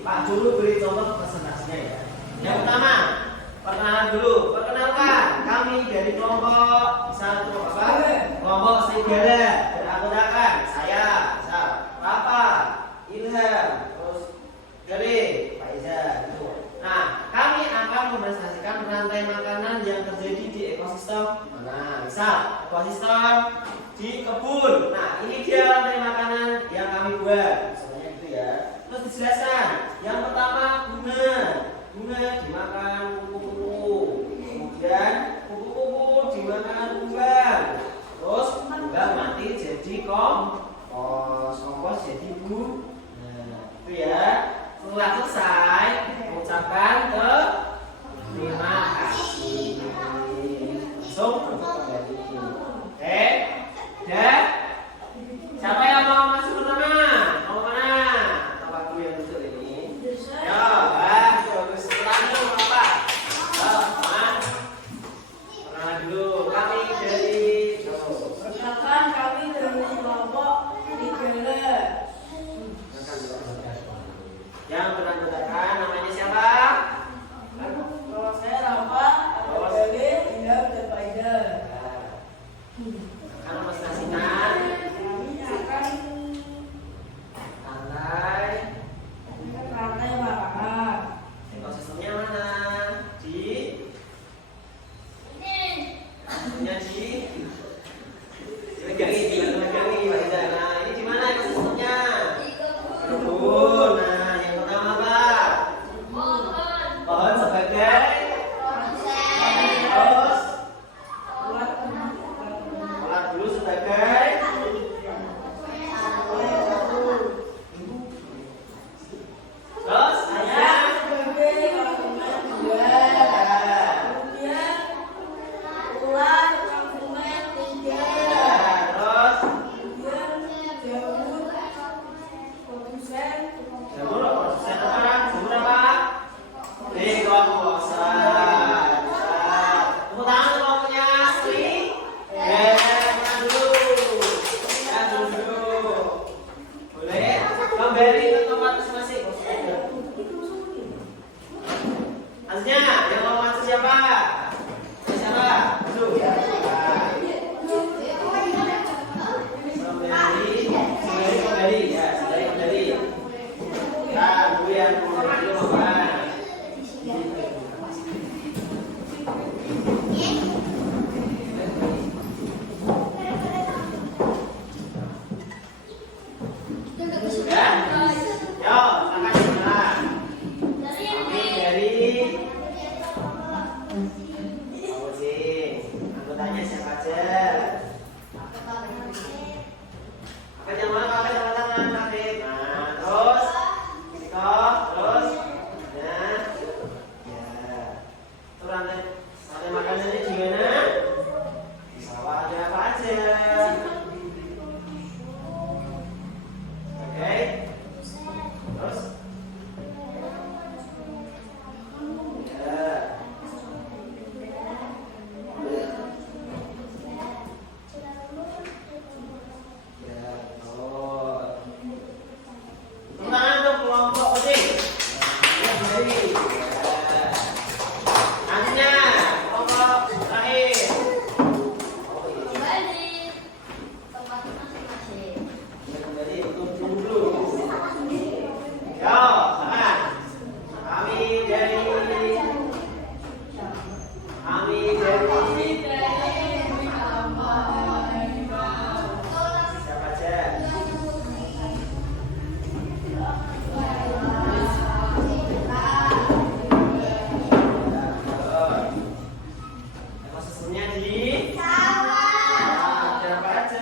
Pak Juru beri contoh presentasinya ya. Yang pertama, perkenalan dulu. Perkenalkan, kami dari kelompok kelompok serigala beranggotakan saya, Papa, Ilham, terus Gere, Pak Iza, gitu. Nah, kami akan mempresentasikan rantai makanan yang terjadi di ekosistem mana. Misal, ekosistem di kebun. Nah, ini dia rantai makanan yang kami buat. Misalnya gitu ya. Terus dijelaskan. Yang pertama bunga dimakan kupu-kupu. Kemudian kupu-kupu dimakan kumbang. Terus kumbang mati jadi kompos jadi bu. Nah, itu ya. Setelah selesai mengucapkan terima kasih. Langsung kembali. Oke. Dan siapa yang mau masuk pertama? Mau mana? Apa dulu yang duduk ini? Ya, bagus. Pertanyaan apa? Pesennya di Sawah. ada apa aja?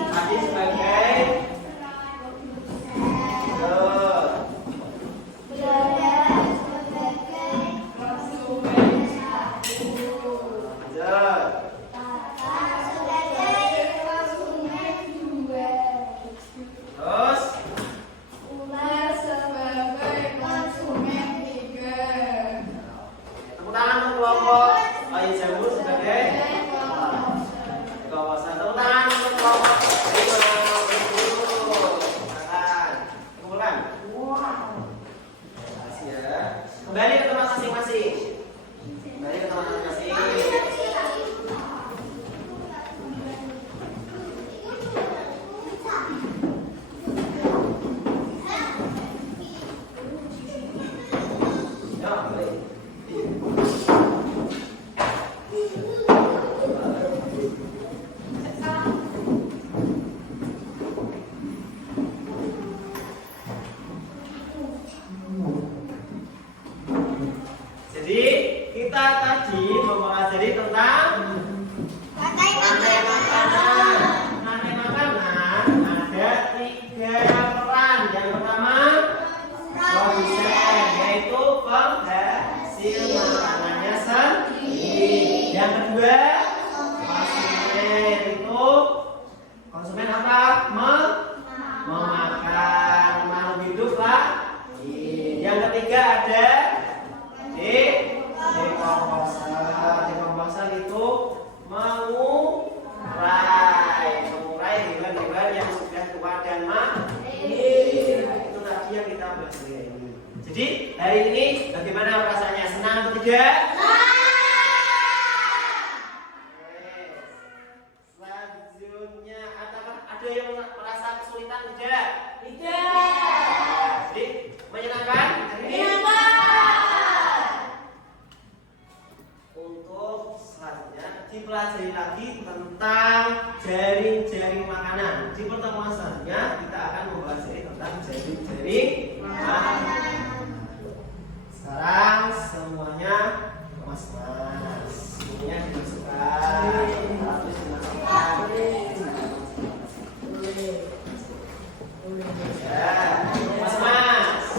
Tadi sebagai Betul. Terus tepuk tangan untuk kelompok Bayi Jamu sebagai kawasan. Tepuk tangan untuk kelompok silakan. Kumpulkan. Terima kasih ya. Kembali ke tempat masing-masing. Kembali ke tempat masing-masing. Ya, boleh. Jadi kita tadi mempelajari tentang rantai makanan. Rantai makanan ada 3 peran. Yang pertama produsen, yaitu penghasil makanannya sendiri. Yang kedua konsumen, itu konsumen apa? Memakan makhluk hidup lagi. Yang ketiga ada dekomposer itu mengurai hewan-hewan yang sudah tua dan mati. Itu tadi yang kita bahas hari ini. Jadi hari ini bagaimana perasaannya? Senang atau tidak? Selanjutnya ada yang merasa kesulitan tidak? Jadi menyenangkan hari ini? Untuk selanjutnya dipelajari lagi tentang jaring-jaring makanan. Di pertemuan selanjutnya kita akan mempelajari tentang jaring-jaring makanan. Sekarang semuanya mas-mas, semuanya dimasukkan, harus dimasukkan. Ya, mas-mas.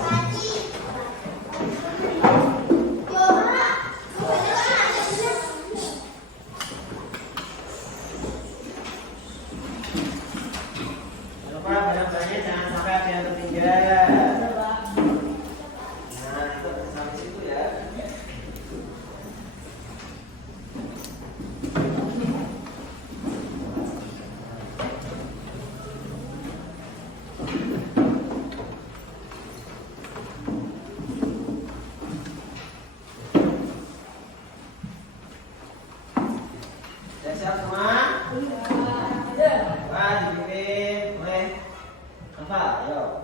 Barang-barangnya jangan sampai ada yang tertinggal. Nah, itu sampai situ ya. Sudah siap semua? Wah, dipimpin oleh apa? Ayo.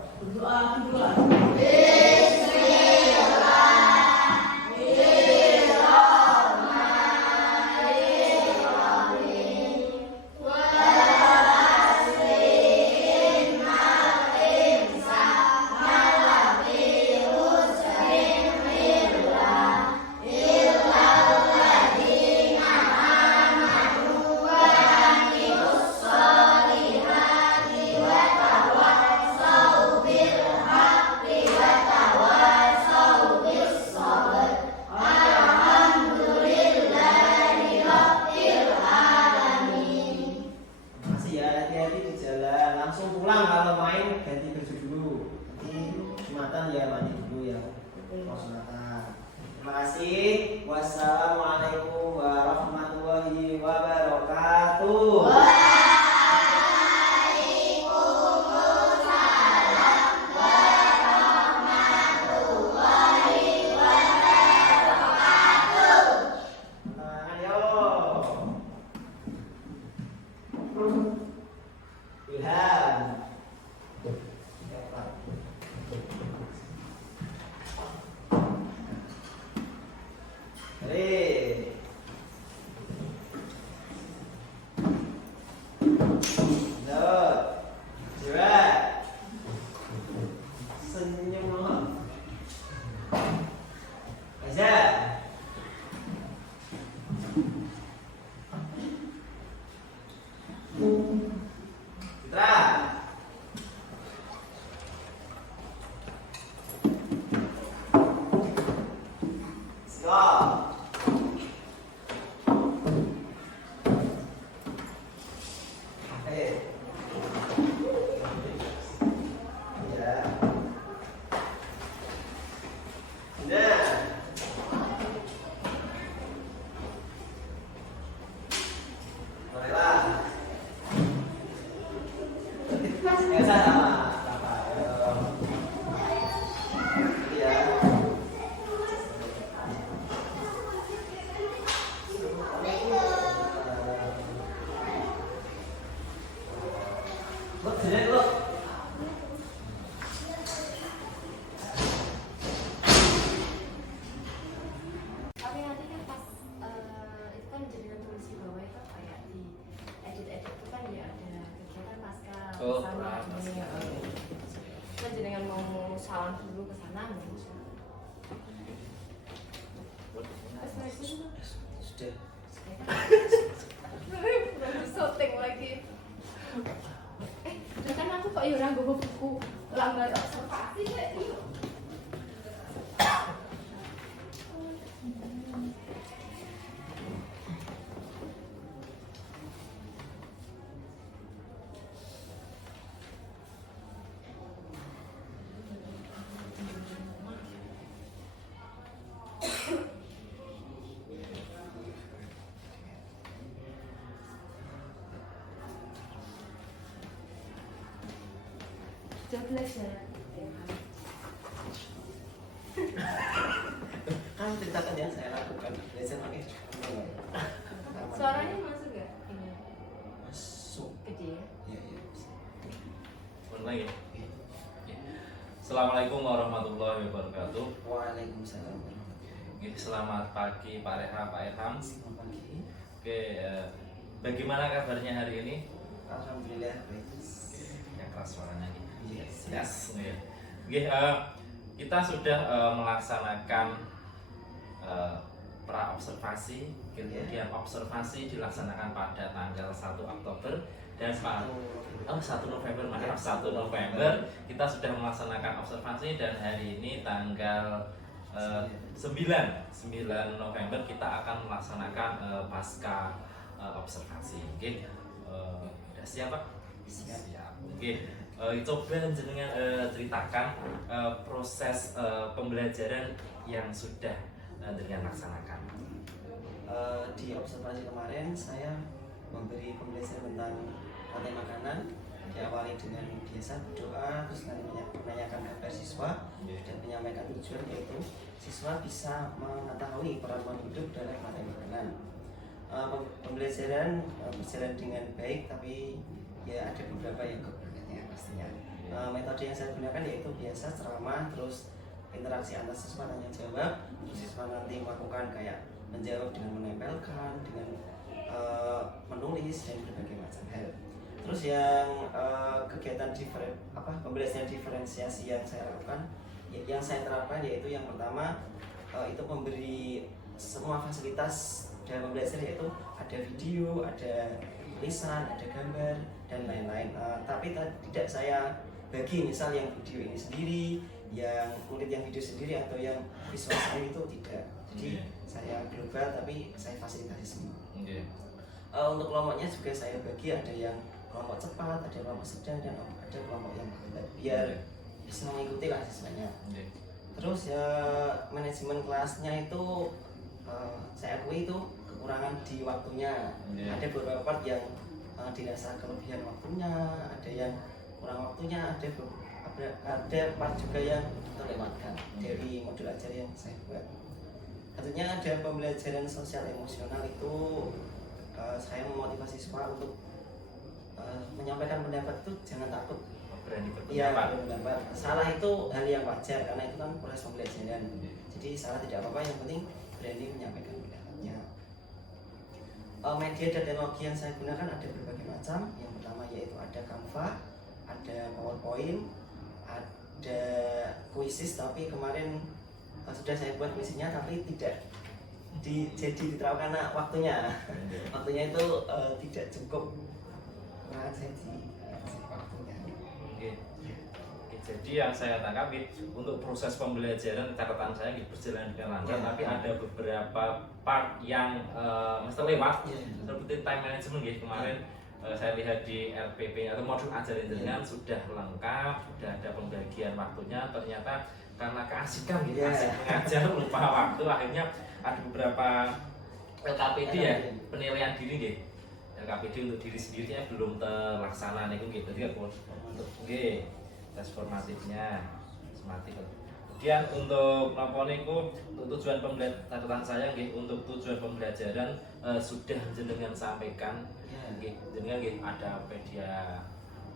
Masih ya, hati-hati di jalan. Langsung pulang kalau main ganti baju dulu. Nanti Jumatan ya mandi dulu ya. Mau sunatan. Terima kasih. Wassalamualaikum warahmatullahi wabarakatuh. Ilham. Hei. Jiwa. Senyum loh. Aja. Stop. Tapi nanti kan pas itu kan jadikan tulis di bawah itu kayak di edit itu kan ya ada kegiatan pasca Oh, sama pasca. kan jadikan mau salam dulu ke sana nggak bisa. Terus lagi Sudah. belum syuting lagi. Kan aku kok orang gue buku lambar observasi deh. Sudah belajar. Kan ceritakan yang saya lakukan belajar pakai Suaranya masuk gak? Ini masuk. gede ya? Iya iya. Mulai ya. Assalamualaikum warahmatullahi wabarakatuh. Waalaikumsalam. Ini selamat pagi Pak Reha, Pak Irham. Selamat pagi. Oke, bagaimana kabarnya hari ini? Alhamdulillah baik. Yang keras suaranya nih. Yes. Yes. Oke. Oke, kita sudah melaksanakan pra observasi, kemudian observasi dilaksanakan pada tanggal 1 Oktober dan 1 November, maaf 1 November kita sudah melaksanakan observasi dan hari ini tanggal 9 November kita akan melaksanakan pasca observasi. Oke, udah siap Pak? Siap. Oke, coba jenengan ceritakan proses pembelajaran yang sudah jenengan laksanakan. Di observasi kemarin saya memberi pembelajaran tentang rantai makanan, diawali dengan biasa berdoa, terus nanti menanyakan kabar siswa dan menyampaikan tujuan, yaitu siswa bisa mengetahui peranan hidup dalam rantai makanan. Pembelajaran berjalan dengan baik, tapi ya ada beberapa yang kekurangannya pastinya. Metode yang saya gunakan yaitu biasa ceramah, terus interaksi antar siswa tanya jawab, terus siswa nanti melakukan kayak menjawab dengan menempelkan, dengan menulis dan berbagai macam hal. Terus yang kegiatan pembelajaran diferensiasi yang saya lakukan, yang saya terapkan yaitu yang pertama itu memberi semua fasilitas dalam belajar, yaitu ada video, ada tulisan, ada gambar dan lain-lain. Tapi tidak saya bagi misal yang video ini sendiri, yang murid yang video sendiri atau yang visual sendiri, itu tidak. Jadi saya global tapi saya fasilitasi semua. Untuk kelompoknya juga saya bagi, ada yang kelompok cepat, ada kelompok sedang, dan ada kelompok yang lambat, biar bisa mengikuti lah siswanya. Terus ya manajemen kelasnya itu saya akui itu kekurangan di waktunya. Ada beberapa part yang dirasa kelebihan waktunya, ada yang kurang waktunya, ada part juga yang terlewatkan dari modul ajar yang saya buat. Tentunya ada pembelajaran sosial emosional itu saya memotivasi siswa untuk menyampaikan pendapat itu jangan takut. Berani Iya, berpendapat. pendapat. Salah itu hal yang wajar karena itu kan proses pembelajaran. Jadi salah tidak apa-apa, yang penting berani menyampaikan pendapatnya. Media dan teknologi yang saya gunakan ada berbagai macam. Yang pertama yaitu ada Canva, ada PowerPoint, ada Quizzes, tapi kemarin sudah saya buat kuisinya tapi tidak jadi diterapkan karena waktunya itu tidak cukup. Nah, jadi waktunya. Oke, Jadi yang saya tangkap untuk proses pembelajaran catatan saya berjalan dengan lancar, tapi ada beberapa part yang mesti lewat, seperti time management gitu. Kemarin saya lihat di LPP atau modul ajaran jenengan sudah lengkap, sudah ada pembagian waktunya. Ternyata karena keasikan gitu, asik mengajar lupa waktu, akhirnya ada beberapa LKPD ya, penilaian diri gitu. LKPD untuk diri sendirinya belum terlaksana nih gitu. Jadi untuk tes formatifnya sematik. Kemudian untuk apa niku untuk tujuan pembelajaran catatan saya nggih, untuk tujuan pembelajaran sudah jenengan sampaikan nggih. Jenengan nggih ada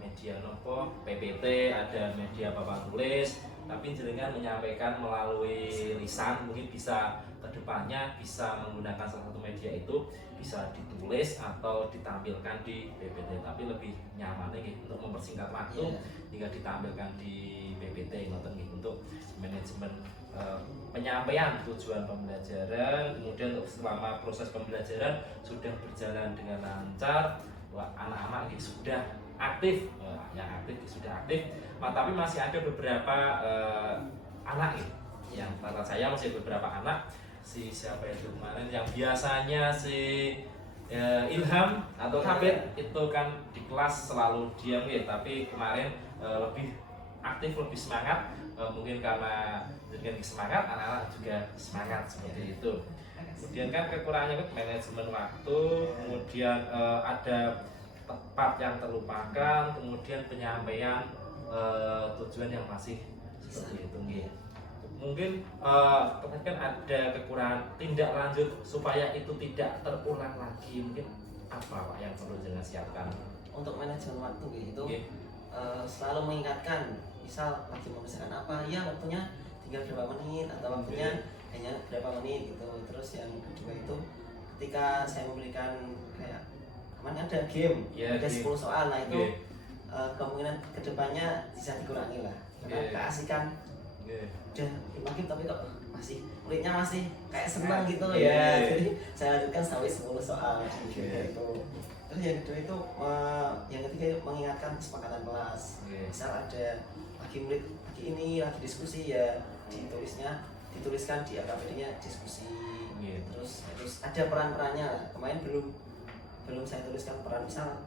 media nopo PPT, ada media papan tulis, tapi jenengan menyampaikan melalui lisan. Mungkin bisa kedepannya bisa menggunakan salah satu media itu bisa ditulis atau ditampilkan di PPT, tapi lebih nyaman nih untuk mempersingkat waktu hingga ditampilkan di PPT untuk manajemen penyampaian tujuan pembelajaran. Kemudian untuk selama proses pembelajaran sudah berjalan dengan lancar, anak-anak sudah aktif, yang aktif sudah aktif, tapi masih ada beberapa anak yang kata saya masih beberapa anak siapa itu kemarin yang biasanya Ilham atau Habib itu kan di kelas selalu diam ya, tapi kemarin lebih aktif, lebih semangat, mungkin karena dengan semangat anak-anak juga semangat seperti itu. Kemudian kan kekurangannya kan manajemen waktu, kemudian ada tepat yang terlupakan, kemudian penyampaian tujuan yang masih seperti itu gitu. Mungkin kan ada kekurangan tindak lanjut supaya itu tidak terulang lagi, mungkin apa Pak yang perlu jangan siapkan untuk manajemen waktu gitu. Selalu mengingatkan, misal lagi membesarkan apa ya waktunya tinggal berapa menit atau waktunya hanya berapa menit gitu. Terus yang kedua itu ketika saya memberikan kayak kemarin ada game ada 10 soal, nah itu kemungkinan kedepannya bisa dikurangi lah karena keasikan udah makin tapi kok masih muridnya masih kayak senang gitu ya, jadi saya lanjutkan sampai 10 soal gitu. Terus yang kedua itu yang ketiga mengingatkan kesepakatan kelas. Misal ada lagi murid lagi ini lagi diskusi ya dituliskan di LKPD-nya diskusi. Terus ada peran-perannya lah. Kemarin belum saya tuliskan peran, misal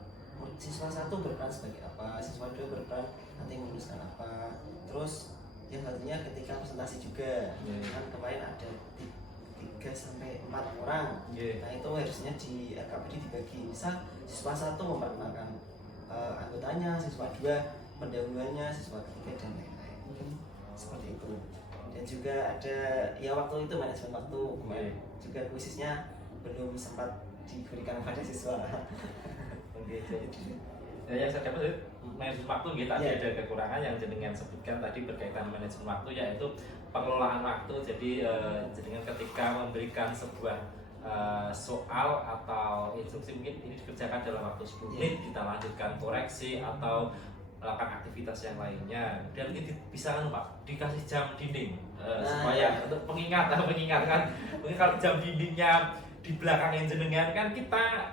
siswa 1 berperan sebagai apa, siswa 2 berperan nanti menuliskan apa. Terus yang satunya ketika presentasi juga kan kemarin ada 3-4 orang. Nah itu harusnya di LKPD dibagi, misal siswa 1 memperkenalkan anggotanya, siswa 2 pendahuluannya, siswa ketiga dan lain-lain seperti itu. Dan juga ada ya waktu itu manajemen waktu kemarin juga khususnya belum sempat diberikan pada siswa. Yang saya dapat manajemen waktu gitu, tadi ada kekurangan yang jenengan sebutkan tadi berkaitan manajemen waktu, yaitu pengelolaan waktu. Jadi jenengan ketika memberikan sebuah soal atau instruksi mungkin ini dikerjakan dalam waktu 10 menit, kita lanjutkan koreksi atau melakukan aktivitas yang lainnya. Kemudian mungkin bisa kan Pak dikasih jam dinding supaya untuk pengingat kan. Mungkin kalau jam dindingnya di belakangnya jenengan kan kita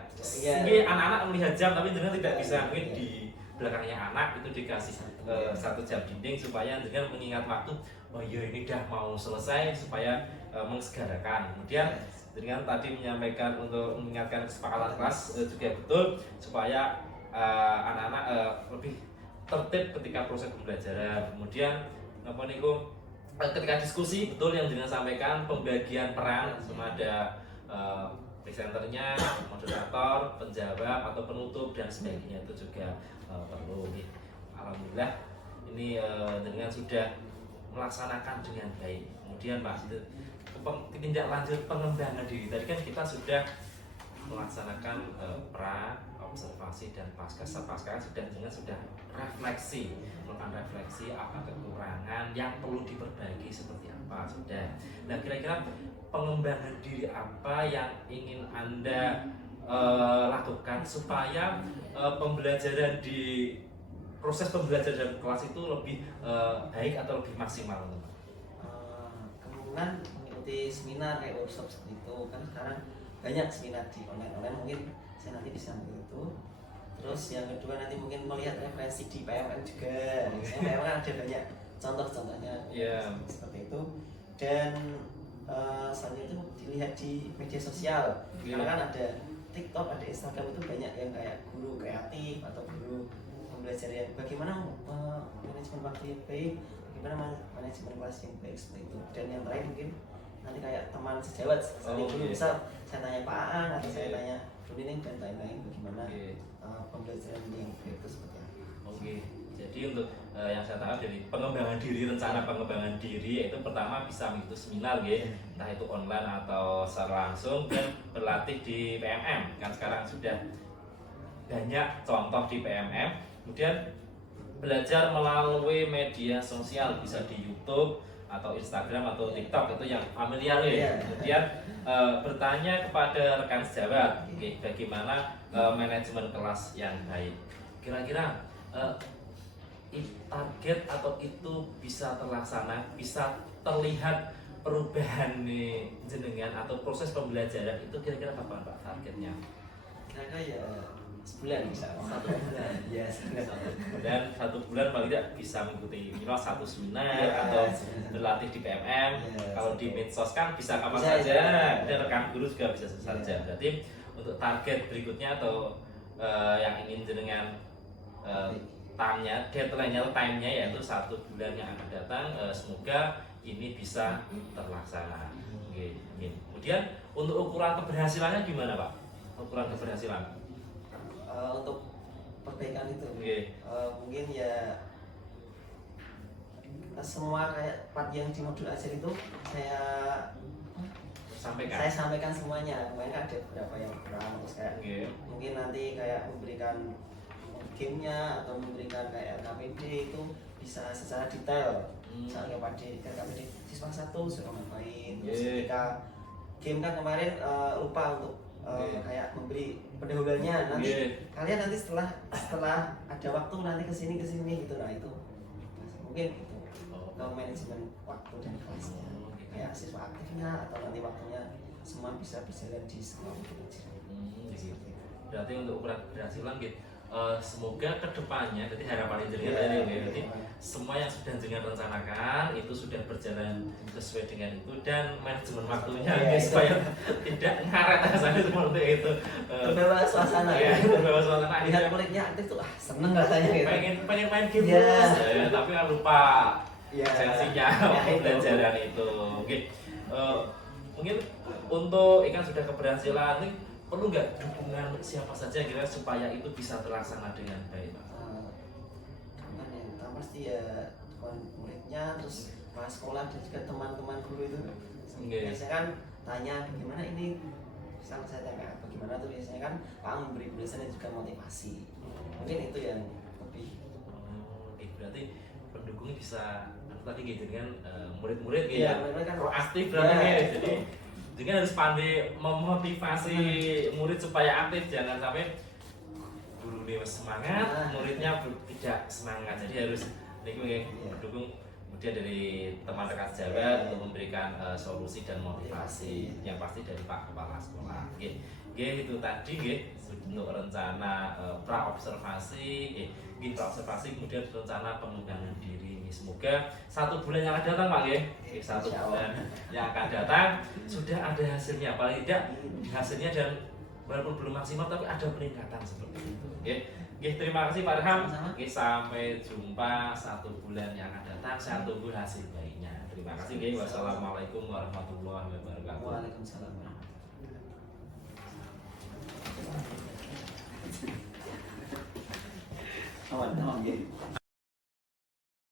anak-anak melihat jam tapi jenengan tidak bisa, mungkin di belakangnya anak itu dikasih 1 jam dinding supaya jenengan mengingat waktu, oh iya ini udah mau selesai, supaya mengesegarakan. Kemudian jenengan tadi menyampaikan untuk mengingatkan kesepakatan kelas juga betul supaya anak-anak lebih tertib ketika proses pembelajaran. Kemudian apa niku ketika diskusi betul yang jenengan sampaikan, pembagian peran sama ada presenternya, moderator, penjawab atau penutup dan sebagainya itu juga perlu. Alhamdulillah ini dengan sudah melaksanakan dengan baik. Kemudian Pak, tindak lanjut pengembangan diri tadi kan kita sudah melaksanakan pra, observasi dan pasca sudah refleksi, melakukan refleksi apa kekurangan yang perlu diperbaiki seperti apa sudah. Nah kira-kira pengembangan diri apa yang ingin Anda lakukan supaya pembelajaran di proses pembelajaran kelas itu lebih baik atau lebih maksimal? Kemungkinan mengikuti seminar kayak workshop seperti itu kan, sekarang banyak seminar di online mungkin saya nanti bisa itu Terus yang kedua nanti mungkin melihat referensi di PMM juga. Misalnya PMM kan ada banyak contoh-contohnya seperti itu. Dan selanjutnya itu dilihat di media sosial. Karena kan ada TikTok, ada Instagram, itu banyak yang kayak guru kreatif atau guru pembelajaran bagaimana manajemen waktu yang baik, bagaimana manajemen kelas yang baik seperti itu. Dan yang terakhir mungkin nanti kayak teman sejawat, misal saya tanya Pak Aang atau saya tanya Bu Nining dan lain-lain bagaimana pembelajaran yang baik itu seperti apa. Oke. Jadi untuk yang saya tahu dari pengembangan diri, rencana pengembangan diri itu pertama bisa mengikuti seminar ya, entah itu online atau secara langsung, dan berlatih di PMM. Kan sekarang sudah banyak contoh di PMM. Kemudian belajar melalui media sosial, bisa di YouTube atau Instagram atau TikTok, itu yang familiar ya. Kemudian bertanya kepada rekan sejawat, bagaimana manajemen kelas yang baik. Kira-kira target atau itu bisa terlaksana, bisa terlihat perubahan nih jenengan atau proses pembelajaran itu kira-kira kapan Pak targetnya? Kira-kira ya sebulan bisa, 1 bulan. Ya, dan 1 bulan paling tidak bisa mengikuti minimal 1 seminar atau berlatih di PMM. Kalau di medsos kan bisa kapan saja, dan rekan guru juga bisa saja. Berarti untuk target berikutnya atau yang ingin jenengan tanya, deadline-nya, time-nya yaitu 1 bulan yang akan datang, semoga ini bisa terlaksana. Oke, amin. Kemudian untuk ukuran keberhasilannya gimana Pak? Ukuran keberhasilan? Untuk perbaikan itu, mungkin ya semua kayak part yang di modul ajar itu saya sampaikan semuanya. Kemarin ada beberapa yang kurang, terus kayak mungkin nanti kayak memberikan gamenya atau memberikan kayak RKPD itu bisa secara detail. Misalnya pada RKPD siswa 1 sudah ngapain, terus ketika game kan kemarin lupa untuk kayak memberi pendahuluannya, nanti kalian nanti setelah ada waktu nanti kesini gitu. Nah itu mungkin itu ke manajemen waktu dan kelasnya, kayak siswa aktifnya atau nanti waktunya semua bisa berjalan di sekolah kita. Berarti untuk ukuran keberhasilan gitu, semoga kedepannya, jadi harapan jenengan tadi, semua yang sudah jenengan rencanakan itu sudah berjalan sesuai dengan itu, dan manajemen waktunya supaya tidak ngaret sampai seperti itu. Terbawa suasana. Terbawa suasana. Lihat muridnya aktif tuh, seneng rasanya gitu. Pengen main game terus, tapi kan lupa esensinya pembelajaran itu. Oke. Mungkin untuk ikan sudah keberhasilan ini, perlu nggak dukungan siapa saja kira supaya itu bisa terlaksana dengan baik Pak? Dukungan yang pertama pasti ya dukungan muridnya, terus kepala sekolah dan juga teman-teman guru itu. Biasanya kan tanya bagaimana ini, misalnya saya tanya bagaimana tuh, biasanya kan Pak memberi penjelasan dan juga motivasi. Mungkin itu yang lebih. Oke, berarti pendukungnya bisa tadi gitu dengan murid-murid ya, kan proaktif berarti jadi dengan harus pandai memotivasi murid supaya aktif, jangan sampai guru dia semangat, muridnya tidak semangat. Jadi harus mendukung, kemudian dari teman rekan sejawat untuk memberikan solusi dan motivasi yang pasti dari Pak Kepala Sekolah. Itu tadi untuk rencana praobservasi, kemudian rencana pengembangan diri. Semoga 1 bulan yang akan datang Pak 1 bulan yang akan datang sudah ada hasilnya, paling tidak hasilnya, dan walaupun belum maksimal tapi ada peningkatan seperti itu. Terima kasih Pak Irham. Sampai jumpa 1 bulan yang akan datang, saya tunggu hasil baiknya. Terima kasih. Wassalamualaikum warahmatullahi wabarakatuh. Waalaikumsalam. Aman,